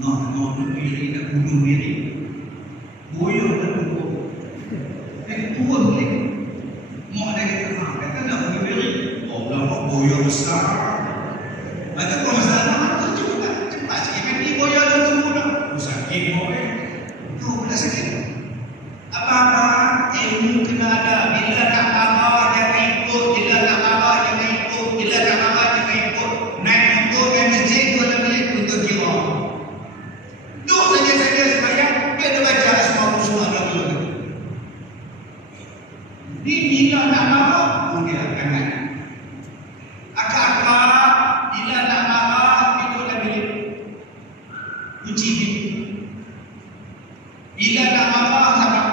Nak berdiri, nak bunuh diri. Boyong dan bunuh. Tua boleh. Mak dia kata, kata nak bunuh diri. Oh, nampak boyong besar. Ada kau masalah, cepat sikit. Kan ni boyong dan bunuh. Sakit boleh. Kau pula sakit. Apa-apa ilmu kena ada. Bila nak marah, jangan ikut. Bila nak marah, jangan ikut. Bila nak marah, jangan ikut. Naik motor ke masjid, kau dah boleh tutup jiwa. Duduk saja sembahyang, biar dia baca semua usul ada dulu. Ni bila nak marah, dia akan naik. Akak-akak, bila nak marah, itu dah bilik. Kunci bilik. Bila nak marah, sabar.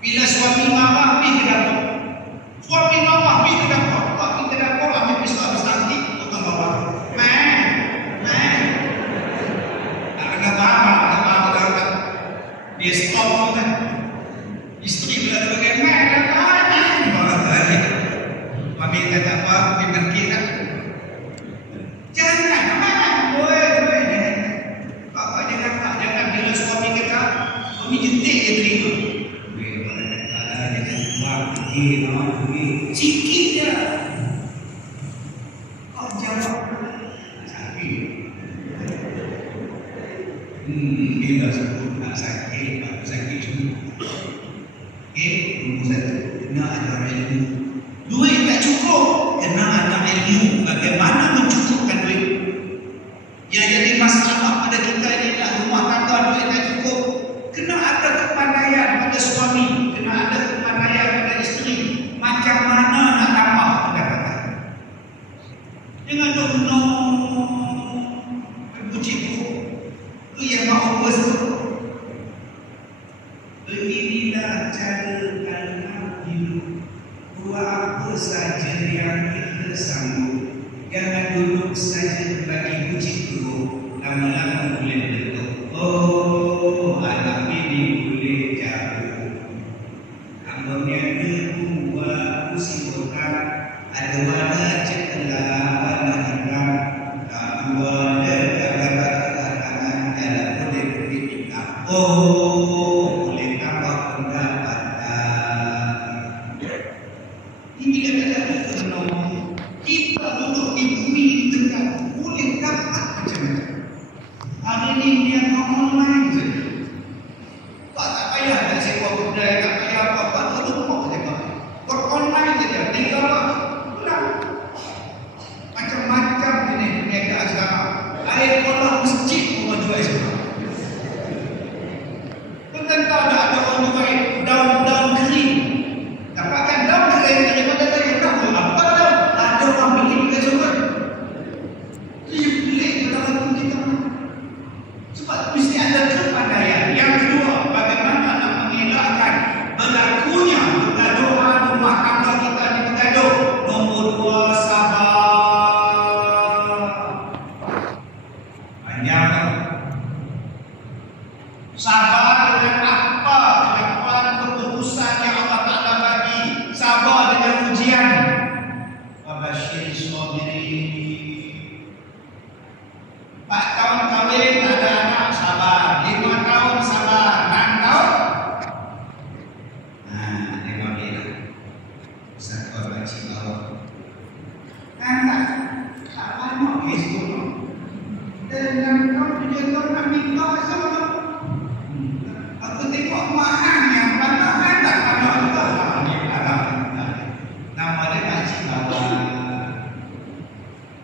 Bila suami marah, pergi ke dapur. Suami marah, pergi ke dapur. Kau pergi ke dapur, ambil pistol bersanti, tukang bawah. Tak kena faham, dia stop tu kan. Isteri bila dia bagaimana, suami kata apa, dia pergi kan. Jangan, boleh. Bapak jangan bila suami kata, suami jentik dia terima. Sikit je. Kau jawab sakit. Bila sebut nak sakit, aku sakit semua. Nombor 1, kena ada ilmu. Duit tak cukup, kena ada ilmu. Bagaimana mencukupkan duit? Yang jadi masalah pada kita ini adalah rumah tangga duit tak cukup. Kena ada kepandaian pada suami, kena ada kepandaian pada isteri. Macam mana nak tambah pendapatan? Jangan dong berbuci-buci. Itu yang mahu betul. Beginilah cara kalimat hidup. Buat apa saja yang kita sanggup. lama-lama boleh bentuk. Oh, anak ini boleh jauh. Ambangnya kedua usibukan ada warna cekelah, warna hitam. Warna gambar tangan dalam boleh hitam. Oh, boleh tambah pendapatan. Ini kadang-kadang terlalu. Kita duduk di bumi di tengah boleh dapat macam-macam. Hari ini dia online saja. Tak payah nak sewa kedai, tak payah apa-apa. Duduk rumah saja. Online saja. Tinggal pulang. Macam-macam ini perniagaan sekarang. Air kolam masjid pun jual sekarang. Tentang tak ada orang jual daun-daun kering. Dapatkan daun kering daripada saya tak buat apa daun. Ada orang bikin ke semua. Dia pelik dalam kita. Sebab mesti ada kepandaian. Yang kedua, bagaimana nak mengelakkan berlakunya pergaduhan rumah tangga kita di bergaduh. Nombor 2, sabar. Panjang. Sabar dengan apa? Kelakuan keputusan yang Allah Ta'ala bagi. Sabar dengan ujian. Wabashir sabirin. 4 tahun kahwin tak ada anak, sabar. 5 tahun sabar. 6 tahun. Tengok dia lah. Satu makcik bawah. Tak banyak Facebook. Dan 6 tahun, 7 tahun nak nikah sama. Aku tengok mahal yang banyak tak banyak juga. Nama dia makcik bawah.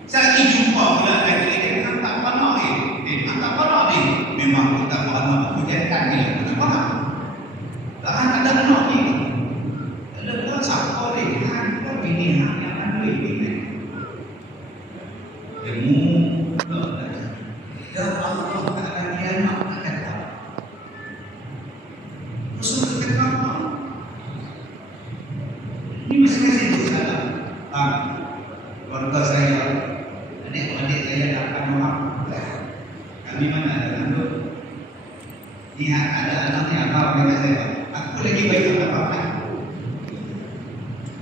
Saya lagi jumpa pula lagi dia tak pernah dia tak pernah dia memang aku tak pernah aku jantan dia aku tak pernah tak ada anak ni lepas siapa dia kan bini yang ada bini demu dah Allah tak ada dia nak kata usul kata ini masing-masing itu salah keluarga saya adik-adik saya akan memang kami mana ada anak lihat ada anaknya apa mereka saya aku lagi baik apa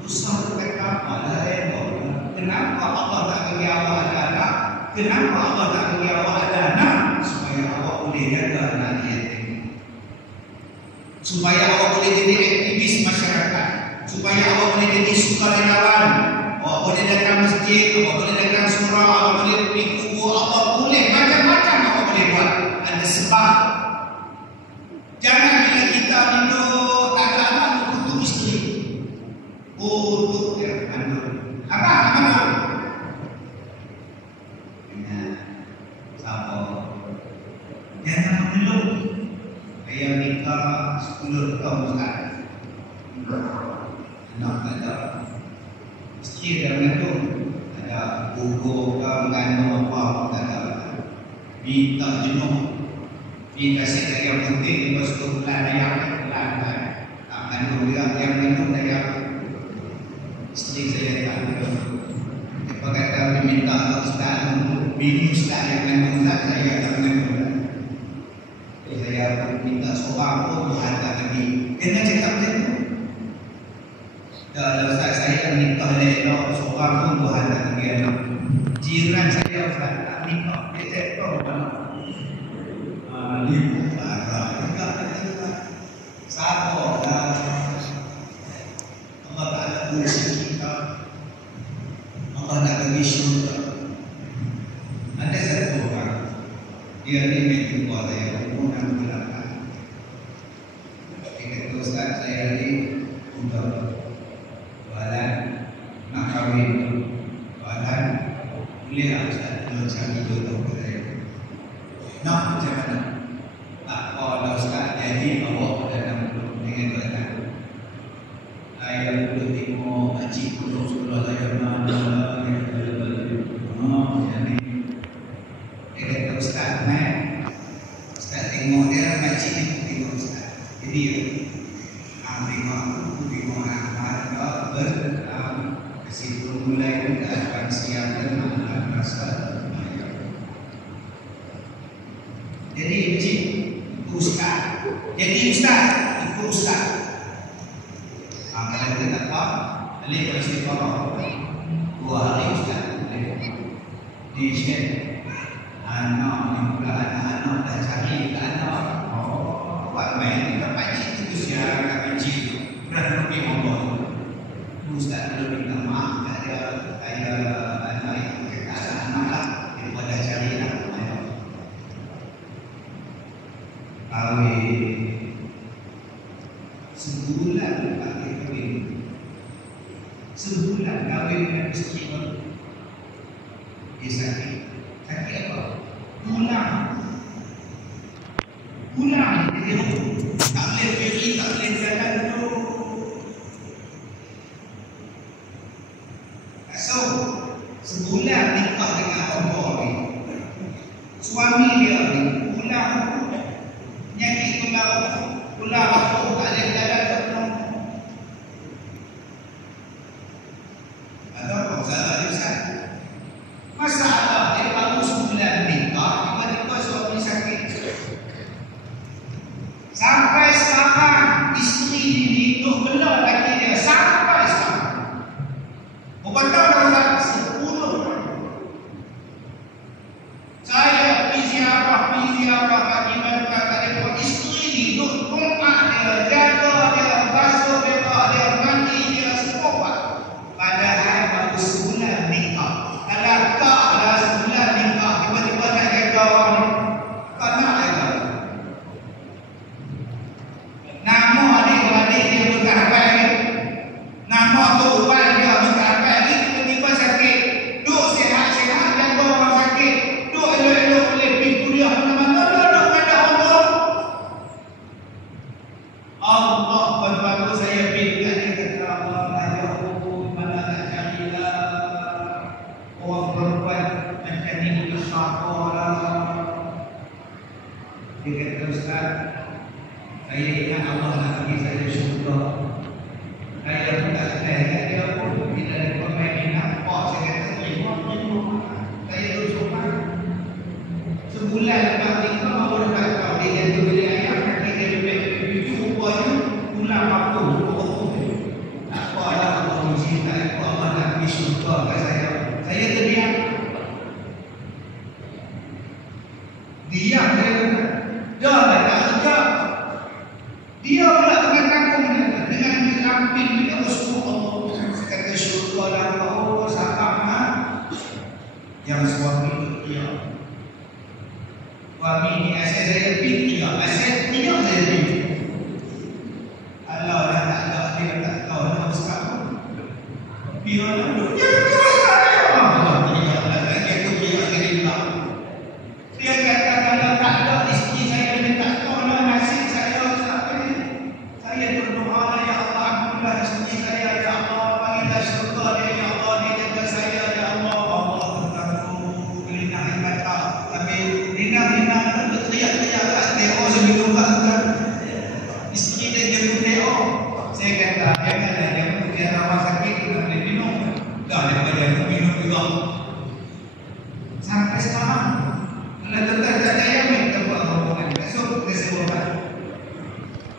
usah mereka pada kenapa Allah tak bagi awak ada anak kenapa Allah tak bagi awak ada anak supaya awak boleh jaga anak yatim supaya awak boleh jadi aktivis masyarakat supaya awak boleh jadi sukarelawan awak boleh datang masjid, awak boleh datang surau, awak boleh pergi kubur, awak boleh macam-macam awak boleh buat. Ada sebab. Jangan bila kita hidup tak ada anak kutuk isteri. Kutuk ya kandung. Apa? Ingat, sabar. Jangan mengeluh. Ayah nikah 10 tahun sekali. Anak tak ada. Mesti ada mengandung, ada gugur ke mengandung apa tak ada. Minta jenuh, dikasih ayam putih lepas tu pelan ayam pelan tak mengandung dia yang mengandung ayam. Isteri saya tak mengandung. Apa kata dia minta ustaz untuk bini ustaz yang mengandung ustaz saya tak mengandung. Jadi saya minta seorang pun berhantar lagi. Kena cakap macam tu. Kalau saya nikah elok seorang pun Tuhan tak bagi anak. Jiran saya Ustaz tak nikah dia cakap apa libu parah juga sabarlah. Allah tak ada urusan kita, Allah tak bagi syurga. Ada satu orang dia ni menjumpa saya umur 68. Dia kata Ustaz saya ni untuk badan nak kahwin badan boleh tak Ustaz kalau cari jodoh ke saya nak macam mana tak apa lah Ustaz jadi awak dah 60 dengan badan saya boleh tengok makcik pulung sekolah saya mana jadi dia kata Ustaz Ustaz tengok dia makcik ni tengok Ustaz jadi tengok aku tengok kasih mulai akan siap dan rasa Jadi encik ikut ustaz. Jadi ustaz ikut ustaz. Kalau kita tak faham, boleh beristighfarah 2 hari ustaz. Di share anak ni pula anak-anak dah cari ke anak. Buat main dekat pakcik tu siar kat pakcik tu. Berapa lebih Allah. Ustaz belum minta maaf kat dia. Saya anak yang kekasih anak lah. Dia pun dah cari lah. Kahwin sebulan pakai kahwin. Sebulan kahwin dengan miskin baru. Dia sakit. Sakit apa? Pulang dia tak boleh pergi, tak boleh jalan tu. So, sebulan nikah dengan Allah ni. Suami dia ni pulang penyakit pulang waktu tak boleh jalan tu. Ada apa salah dia Ustaz? Masalah dia baru sebulan nikah, tiba-tiba suami sakit. Sampai sekarang isteri ini duk bela laki dia sampai sekarang. Berapa tahun dah? 10 tahun. Saya pergi ziarah bagi mereka kata isteri ini duk rumah dia, jaga dia, basuh dia mandi dia, semua buat. Padahal baru sebulan nikah. Kalau tak dah sebulan nikah, tiba-tiba nak jaga orang ni. Tak nak jaga. Nama adik-adik dia berkawan ni. Nama tuan dia berkawan ni. Tiba-tiba sakit. Duk sihat-sihat jaga orang sakit. Duk elok-elok boleh pergi kuliah mana-mana. Duk pada Allah. Allah baru saya pergi kat dia kata Allah ya Allah mana nak carilah orang perempuan macam ni bersama lah. Dia kata Ustaz, saya ingat Allah nak bagi saya syurga. Saya pun tak sedar kat dia pun. Bila dia pemain ni nampak, saya kata, saya tu sopan. Sebulan lepas nikah, baru tak tahu. Dia jatuh beli ayam, kaki dia lebih itu rupanya pulang waktu. Tak apa lah, Allah mencinta aku, Allah nak bagi syurga kat saya. Saya terdiam. Diam saya kata. Dah lah tak sedap. Dia pula tengah kampung dengan dilampin dengan Rasulullah. Kata syurga dan Allah sahabat yang suami dia. Suami ni asyik saya pergi dia. Asyik dia saya pergi. Allah dah tak ada dia tak tahu nak sekarang. Dia nak duduk. Dia kata dia gerila. Dia kata kalau tak ada isteri saya dia tak tahu lah nasib saya. Saya berdoa ya Allah ampunlah isteri saya ya Allah bagilah syurga dia ya Allah dia jaga saya ya Allah. Allah berkata Rina kata tapi Rina teriak-teriak kat dia saya minum kat isteri dia jemput dia. Saya kata janganlah dia rawat sakit dia boleh minum. Dah dia minum juga. Sampai sekarang kalau tetap tak ada yang kita buat hubungan so kita sebutkan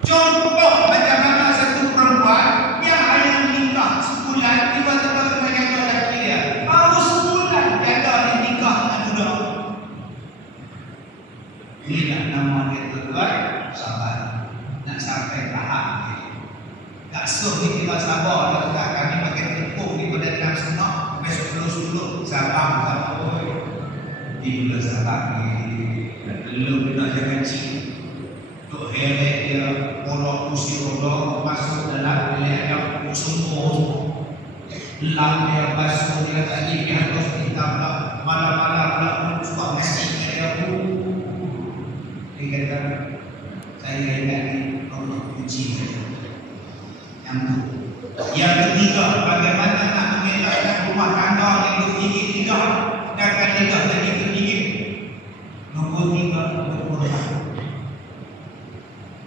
contoh macam mana satu perempuan yang hanya nikah sebulan tiba-tiba kena jaga laki dia baru sebulan jaga dia nikah dengan budak. Inilah nama dia tuan sabar nak sampai tahap ni. Tak suruh ni kita sabar tak kami pakai tepuk ni pada dalam senang besok dulu sabar di bulan sabar ni belum nak jangan cik duk heret dia orang kursi roda masuk dalam bilik yang semua lam dia basuh dia tadi dia harus kita pula malam-malam pula pun suka masjid dia pun dia kata saya ingat ni Allah puji saya yang ketiga bagaimana nak mengelakkan rumah tangga yang bertinggi-tinggi dan akan nikah lagi tertinggi. Nombor 3 berkorban.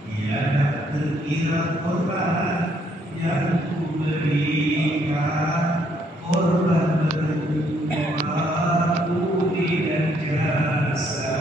Ia tak terkira korban yang ku berikan korban berdua budi dan jasa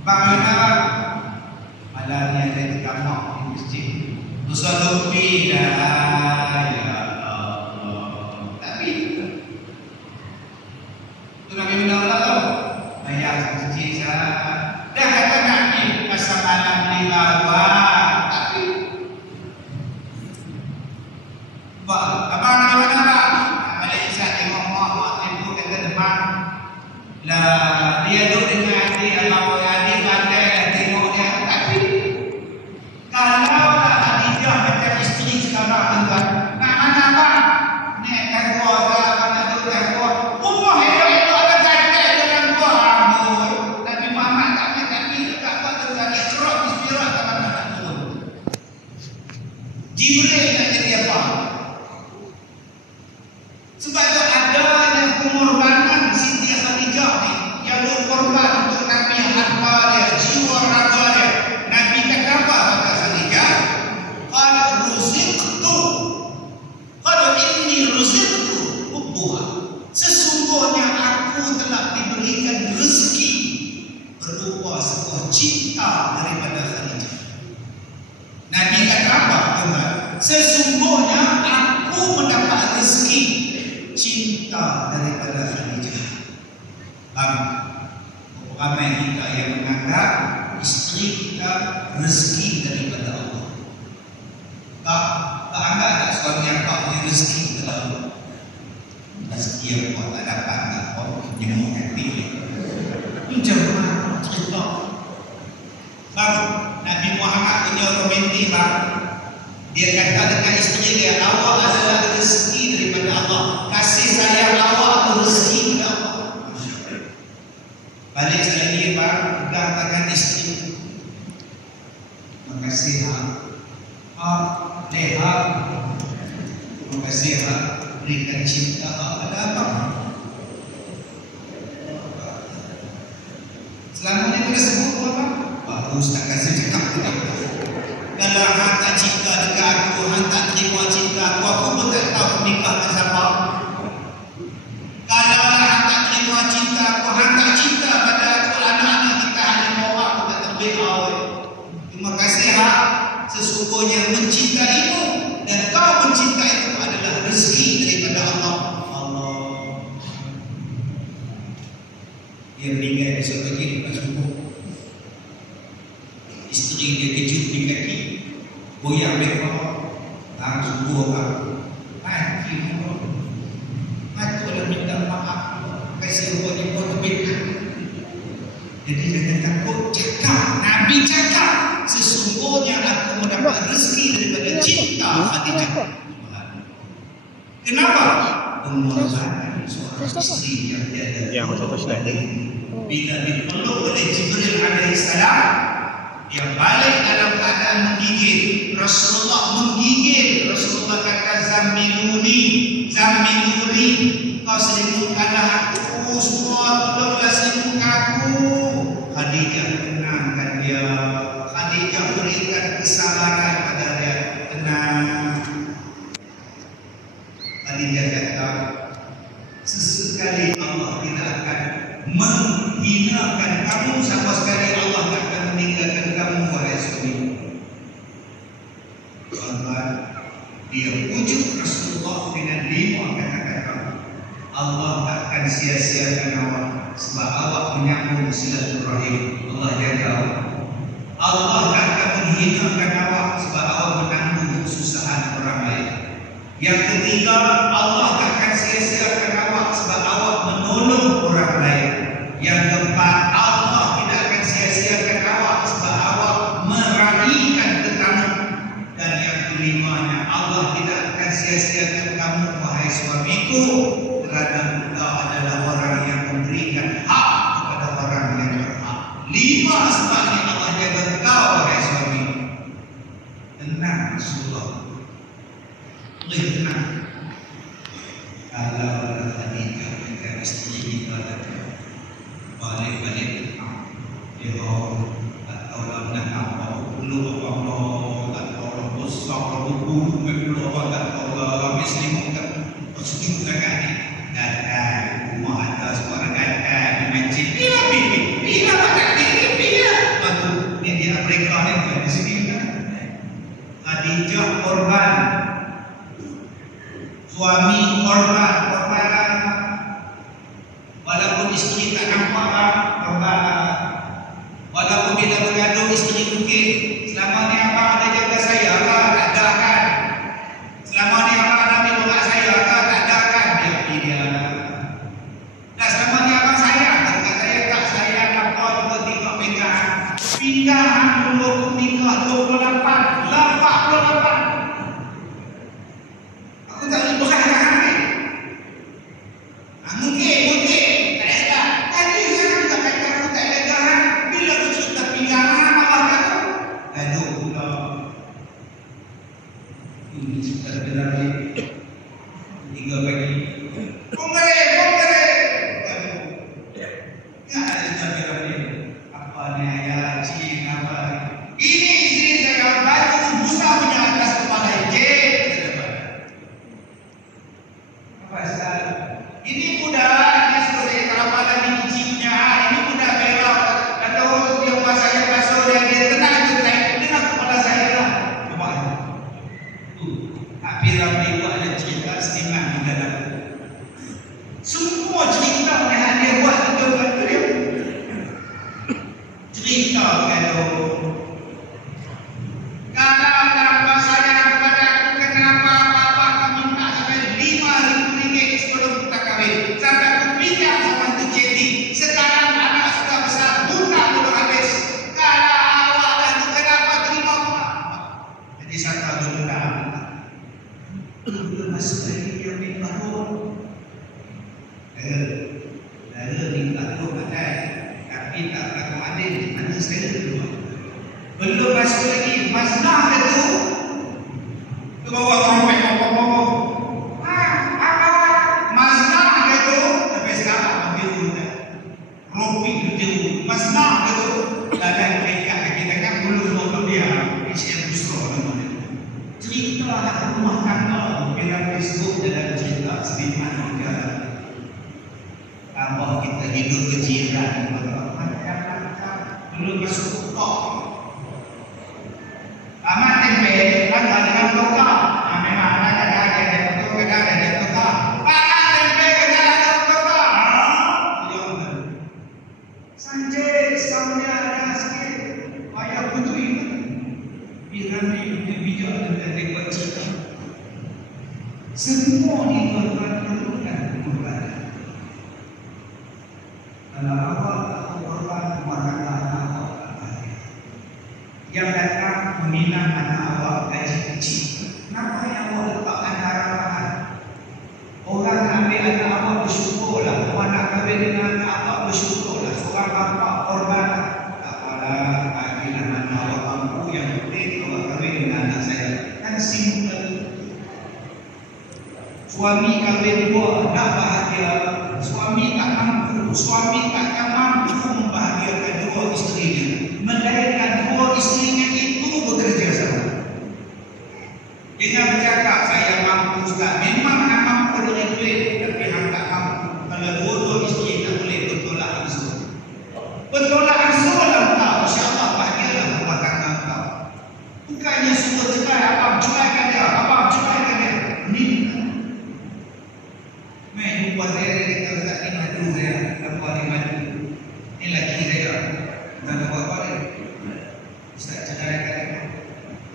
Bagaimana malamnya ada di kamar di masjid. Dosa lebih dah, ya Allah. Tapi itu Nabi Muhammad tahu. Ayah masjid saya dah kata Nabi pasal malam di bawah. Tapi abang nama Malaysia tengok mak ibu kata demam. Lah dia duduk dengan adik abang adik pandai tengok dia. Tapi kalau Khadijah macam isteri sekarang tuan, nak mana bang? Naikkan gua ke mana tu kan gua. Rumah elok-elok ada gadai dalam gua ambul. Nabi Muhammad tak tapi dekat gua tu lagi Isra Isra kalau nak turun. Jibril nak jadi apa? Sebab tu ada yang pengorbanan Siti Khadijah ni yang berkorban untuk Nabi harta dia, jiwa raga dia. Nabi kata apa kata Khadijah? Qad ruziqtu. Qad inni ruziqtu hubbuha. Sesungguhnya aku telah diberikan rezeki berupa sebuah cinta daripada Khadijah. Nabi kata apa? Sesungguhnya aku mendapat rezeki cinta daripada Khadijah. Ramai kita yang menganggap isteri kita rezeki daripada Allah. Tak anggap tak suami yang tak punya rezeki daripada Allah. Rezeki yang kau tak dapat tak kau nyemuk hati. Macam mana cerita? Baru Nabi Muhammad punya romantik baru. Dia kata dengan isteri dia, awak adalah rezeki daripada Allah. Kasih sayang awak itu rezeki daripada Allah. Balik sekali bang, pegang tangan isteri. Terima kasih Leha. Terima kasih berikan cinta pada abang. Selama ni kita sebut apa? Bagus tak kasih cakap kita. Kalau hang tak cinta dekat aku, hang tak terima cinta aku pun tak tahu nikah dengan siapa. Kalau hang tak terima cinta aku, hang tak cinta pada aku, anak-anak kita hanya orang aku tak terbaik awal. Terima kasih sesungguhnya mencintaimu dan kau mencintaiku adalah rezeki daripada Allah. Dia meninggal besok pagi lepas subuh. Isteri dia kejut di kaki, goyang bekor, subuh mati dah minta maaf, kasih Allah dia pun terbitkan. Jadi jangan takut, cakap. Nabi cakap, sesungguhnya aku mendapat rezeki daripada cinta Khadijah. Kenapa? Pengorbanan seorang isteri yang tiada. Bila dipeluk oleh Jibril alaihissalam, dia balik dalam keadaan menggigil. Rasulullah menggigil. Rasulullah kata, Zammiluni, kau selimutkanlah aku, semua tolonglah selimutkan aku. Khadijah tenangkan dia. Khadijah berikan kesabaran pada dia. Tenang. Khadijah kata, sesekali Allah tidak akan menghinakan kamu, sama sekali Allah tidak akan meninggalkan kamu, wahai suami. Tuan-tuan, dia pujuk Rasulullah dengan 5 kata-kata. Allah tak akan sia-siakan awak sebab awak menyambung silaturahim. Allah jaga awak. Allah tak akan menghinakan awak sebab awak menanggung kesusahan orang lain. Yang ketiga, Allah tak akan sia-siakan awak sebab awak menolong orang lain. Yang keempat, Allah tidak akan sia-siakan awak sebab awak meraihkan tetamu. Dan yang kelimanya, Allah tidak akan sia-siakan kamu, wahai suamiku, kerana engkau adalah orang yang memberikan hak kepada orang yang berhak. 5 sebabnya Allah jaga engkau, wahai suami. Tenang Rasulullah. Boleh tenang. Kalau Khadijah dengan isteri kita balik Bila pada bila batu ni di Afrika ni di sini kan. Khadijah korban, suami korban, walaupun isteri tak nampak korban, walaupun bila bergaduh isteri mungkin selama ni abang ada jaga saya ke? Tak ada kan? Selama ni abang ada ambil borak saya ke? Tak ada kan? Dia. Dan selama ni abang sayang dekat saya tak sayang apa juga tengok pegang. Pinggang umur nikah 28, 48. Aku tak boleh berat dah ambil. Mungkin tak ada. Tadi saya juga kata aku tak ada. Bila aku cerita pinggang malah kata aduh pula. Ini cerita benar ni 3 pagi. Kongre. Ya ada cerita benar ni. Apa ni ayah cik apa. Ini isteri saya baju busa punya atas kepala pasal ini budak ni suruh saya kalau pada ni kecilnya ini budak belok atau dia buat saya basuh dia tenang je dengan kepala saya lah cuba hampir ramai buat ada cerita setengah di dalam semua cerita yang dia buat betul-betul dia cerita kalau saya kepada aku kenapa bapak kami minta sampai RM5,000 sebelum kita kahwin. Sampai aku pinjam sama itu jadi. Sekarang anak sudah besar, hutang belum habis. Kalau awak dah tu kenapa terima pula? Jadi saya tahu hutang. Belum masuk lagi dia minta pun. Lalu minta pun ada. Tapi tak berlaku adil. Mana sekali keluar. Belum masuk lagi masnah itu ke bawah trompet apa-apa masnah itu sampai sekarang ambil dulu rompi itu masnah itu dan mereka kita kan belum dia isian busro namanya cerita rumah tangga bila Facebook dalam cerita sediman juga tambah kita hidup kejiran belum masuk tok amat tempe kan dengan toka. Memang ada toka, kadang ada toka. Amat tempe kadang ada toka. Sanjay sampai ada sikit. Ayah putri biar dia bijak dan tengok cerita. Semua ni tuan-tuan bukan. Kalau awak tak korban rumah tangga yang datang meminang anak awak gaji kecil. Kenapa yang awak letakkan harapan? Orang ambil anak awak bersyukurlah. Orang nak kahwin dengan anak awak bersyukurlah. Seorang bapa korban. Tak apalah, bagi anak awak mampu yang penting awak kahwin dengan anak saya. Kan simple. Suami kahwin dua, nak bahagia. Suami tak mampu. Suami takkan mampu membahagiakan dua isterinya. Melainkan dua isterinya itu bekerja sama. Dengan bercakap saya mampu juga. Memang nak mampu dengan duit, tapi hang tak mampu. Kalau dua-dua isteri tak boleh bertolak ansur. Bertolak ansur lah kau. InsyaAllah bahagialah rumah tangga kau. Bukannya suruh cerai abang, ceraikan dia. Abang, ceraikan dia. Ini jumpa saya kita letak ni madu saya. Nampak ni madu. Ini laki saya. Dan apa-apa ni Ustaz ceraikan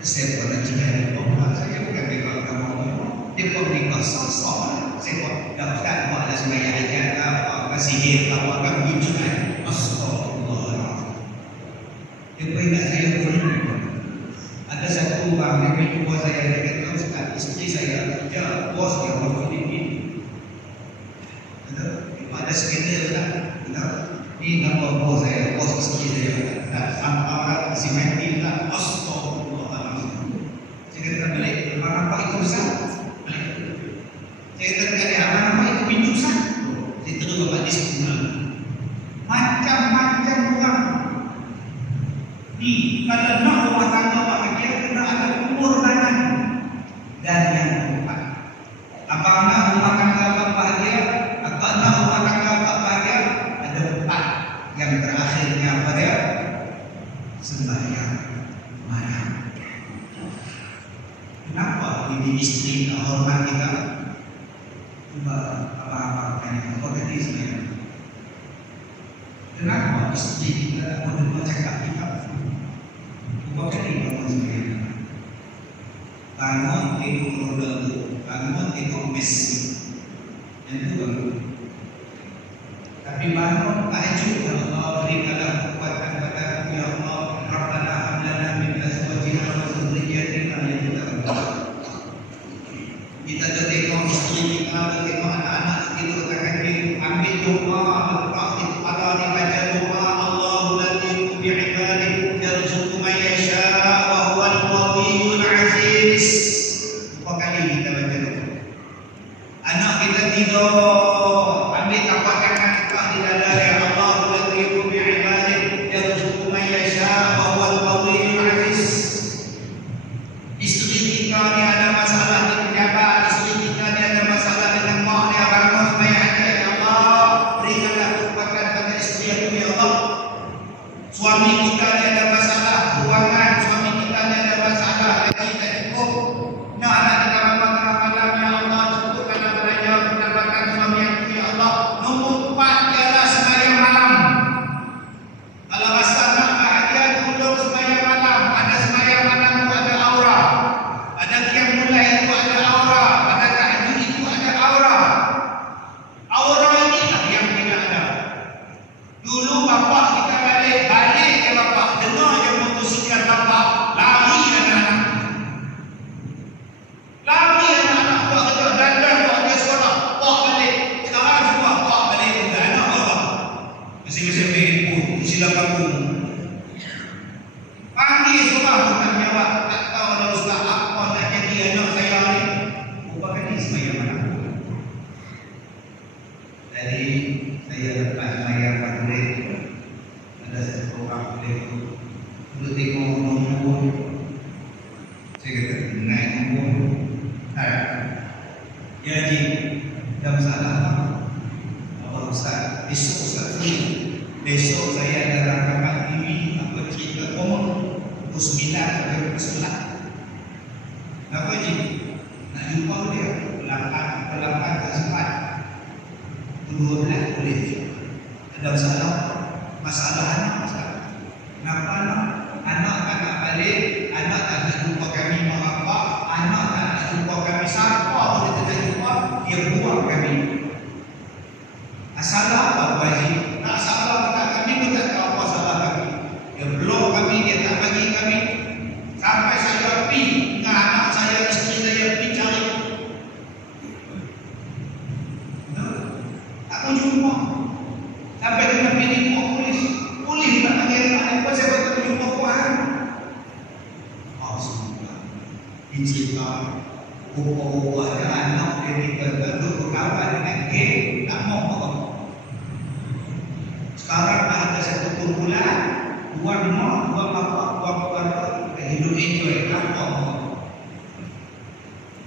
saya pernah cerai saya bukan bebas kamu dia pun nikah sah-sah saya buat daftar buatlah sembahyang hajat apa sihir apa akan begitu cerai astagfirullahaladzim dia pun ingat saya pun ada satu orang dia jumpa saya dia kata Ustaz isteri saya kerja bos dia orang Filipin ada skandal tak ni nama bos saya bos isteri saya sampai si mati tak astagfirullahaladzim saya kata balik nampak itu besar saya kata dia nampak itu pintu besar saya terus bapak di sekolah macam-macam orang ni kalau nak rumah tangga bahagia kena ada pengorbanan dan yang keempat abang nak rumah tangga abang bahagia abang nak rumah tangga abang bahagia ada 4 yang terakhir isteri tak hormat kita, cuba apa-apa tanya, apa tadi sebenarnya? Kenapa isteri kita mau cakap kita? Cuba tadi bangun sebenarnya. Bangun tengok Ronaldo, bangun tengok Messi, yang itu bangun. Tapi bangun tahajud, ya Allah berikanlah kekuatan kepada ya Allah, Rabbana hab lana min azwajina wa dhurriyyatina yang kita berdoa. Kita tengok isteri kita, tengok anak-anak kita tahajud, ambil doa, letak di kepala dibaca doa, Allahu latif bi ibadihi yarzuqu man yasha wa huwal qawiyyul aziz. Berapa kali kita baca doa? Anak kita tidur, ambil tapak kanan kita di dada ya Allah latif bi ibadihi yarzuqu man yasha wa huwal qawiyyul aziz. Isteri kita ni ada masalah di pejabat, isteri kita ni ada masalah dengan mak dia, bangun sembahyang ya Allah, berikanlah kekuatan pada isteri aku ya Allah. Suami kita ni ada masalah keuangan, suami kita ni ada masalah gaji tak cukup, nak anak kita malam ya Allah, cukupkanlah belanja pendapatan suami aku ya Allah. Nombor 4 ialah sembahyang malam. Kalau rasa nak bahagia, tolong sembahyang malam. Ada sembahyang malam itu ada aura, ada qiyam mulai itu ada aura, ada tahajud itu ada aura. Aura ini lah yang tidak ada. Dulu bapak kita balik ke bapak, dengar je motosikal bapak, lari anak-anak. Lari anak-anak buat kerja, dandan buat kerja sekolah, bawa balik. Sekarang semua bawa balik juga anak bapak. Masing-masing handphone, sila panggung. Panggil semua bukan jawab, tak tahu ada ustaz apa nak jadi anak saya ni. Bukan ni sembahyang malam. Jadi saya lepas sembahyang maghrib, ada satu orang boleh dulu tengok nombor. Saya kata naik nombor. Ya Ji, jam salah apa ustaz? Besok ustaz ni. Besok saya ada rakaman TV apa cerita komik pukul 9 sampai pukul 11. Kenapa Ji? Nak jumpa dia Pelanggan tak sempat. Pukul 12 boleh. Ada masalah anak ustaz. Kenapa anak? Anak tak nak balik, anak tak nak jumpa kami mak bapak, anak tak nak jumpa kami siapa pun dia tak jumpa, dia buang kami. Salah apa Bu Haji? Tak salah dekat kami pun tak tahu apa salah kami. Dia blok kami, dia tak bagi kami. Sampai saya pergi dengan anak saya, isteri saya pergi cari. Tak mau jumpa. Sampai kena pergi buat polis. Polis nak panggil anak saya betul jumpa Tuhan. Oh semua. Dicerita rupa-rupa ada anak dia kita duduk berkawan dengan geng, tak mau apa. Sekarang dah ada satu kumpulan, dua mak, dua bapak, dua keluarga, hidup enjoy, tak apa.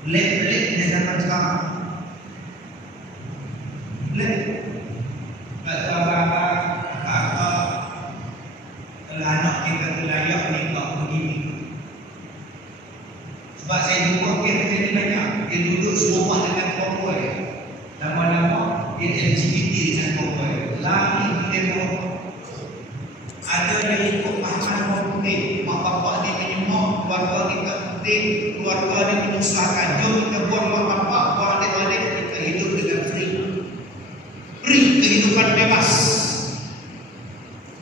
Pelik-pelik di zaman sekarang. Pelik. Tak tahu apa, kakak, kalau anak kita layak nikah begini. Sebab saya jumpa kes ni banyak, dia duduk serumah dengan perempuan. Lama-lama dia LGBT dengan perempuan. Lari tengok. Ada yang ikut pahaman orang putih. Mak bapak dia minum, keluarga kita putih, keluarga dia menyusahkan. Jom kita buang mak bapak, buang adik-adik, kita hidup dengan free. Free, kehidupan bebas.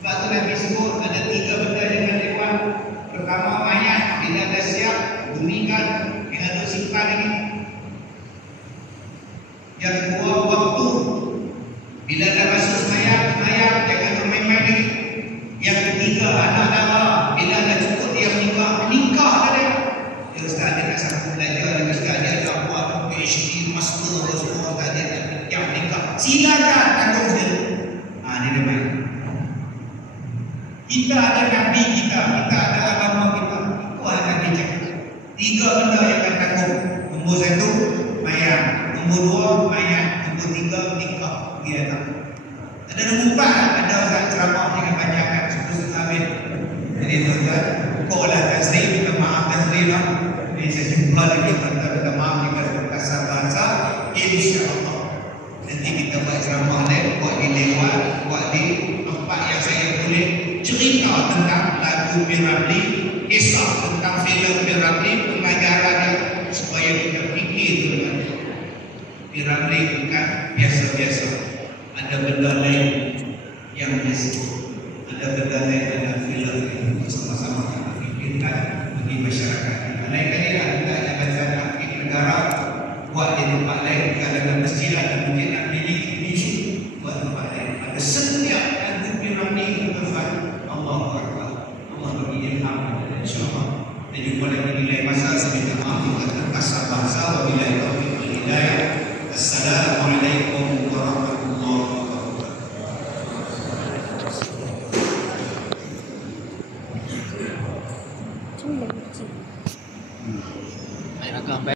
Sebab tu Nabi sebut ada 3 benda dengan dewan. Pertama mayat, bila dah siap, bumikan, jangan duk simpan lagi. Yang kedua waktu, bila dah masuk semayang, jangan bermain-main lagi. Yang ketiga anak darah, bila dah cukup dia menikah dah dia. Ya ustaz, dia nak sambung belajar, dia ustaz dia dah buat PhD, master, semua tak dia yang menikah. Silakan tanggung dia. Dia dah main. Kita ada Nabi kita ada agama kita. Itu ada Nabi cakap. 3 benda yang akan tanggung. Nombor 1, mayat. Nombor 2, mayat. Nombor 3, nikah. Dia tak. Ada nombor 4, ada ustaz ceramah dengan banyakan suku habis. Jadi tuan-tuan, kau lah Tazri, minta maaf Tazri lah. Jadi saya jumpa lagi tuan-tuan minta maaf. boleh cerita tentang lagu Piramli, kisah tentang filem Piramli, pengajarannya, supaya kita fikir dengan Piramli bukan biasa-biasa. Ada benda lain yang biasa, ada benda lain, ada filem yang bersama-sama kita fikirkan bagi masyarakat. Lain kali lah kita ada bacaan aktif negara buat di tempat lain, bukan dalam masjid dan mungkin nak pilih isu buat tempat lain. Ada setiap lagu Piramli Tuhan Allah Akbar, Allah bagi ilham, insyaAllah. Dan jumpa lagi di lain masa. Saya minta maaf jika terkasar bahasa. Wabillahi taufiq wal hidayah. Assalamualaikum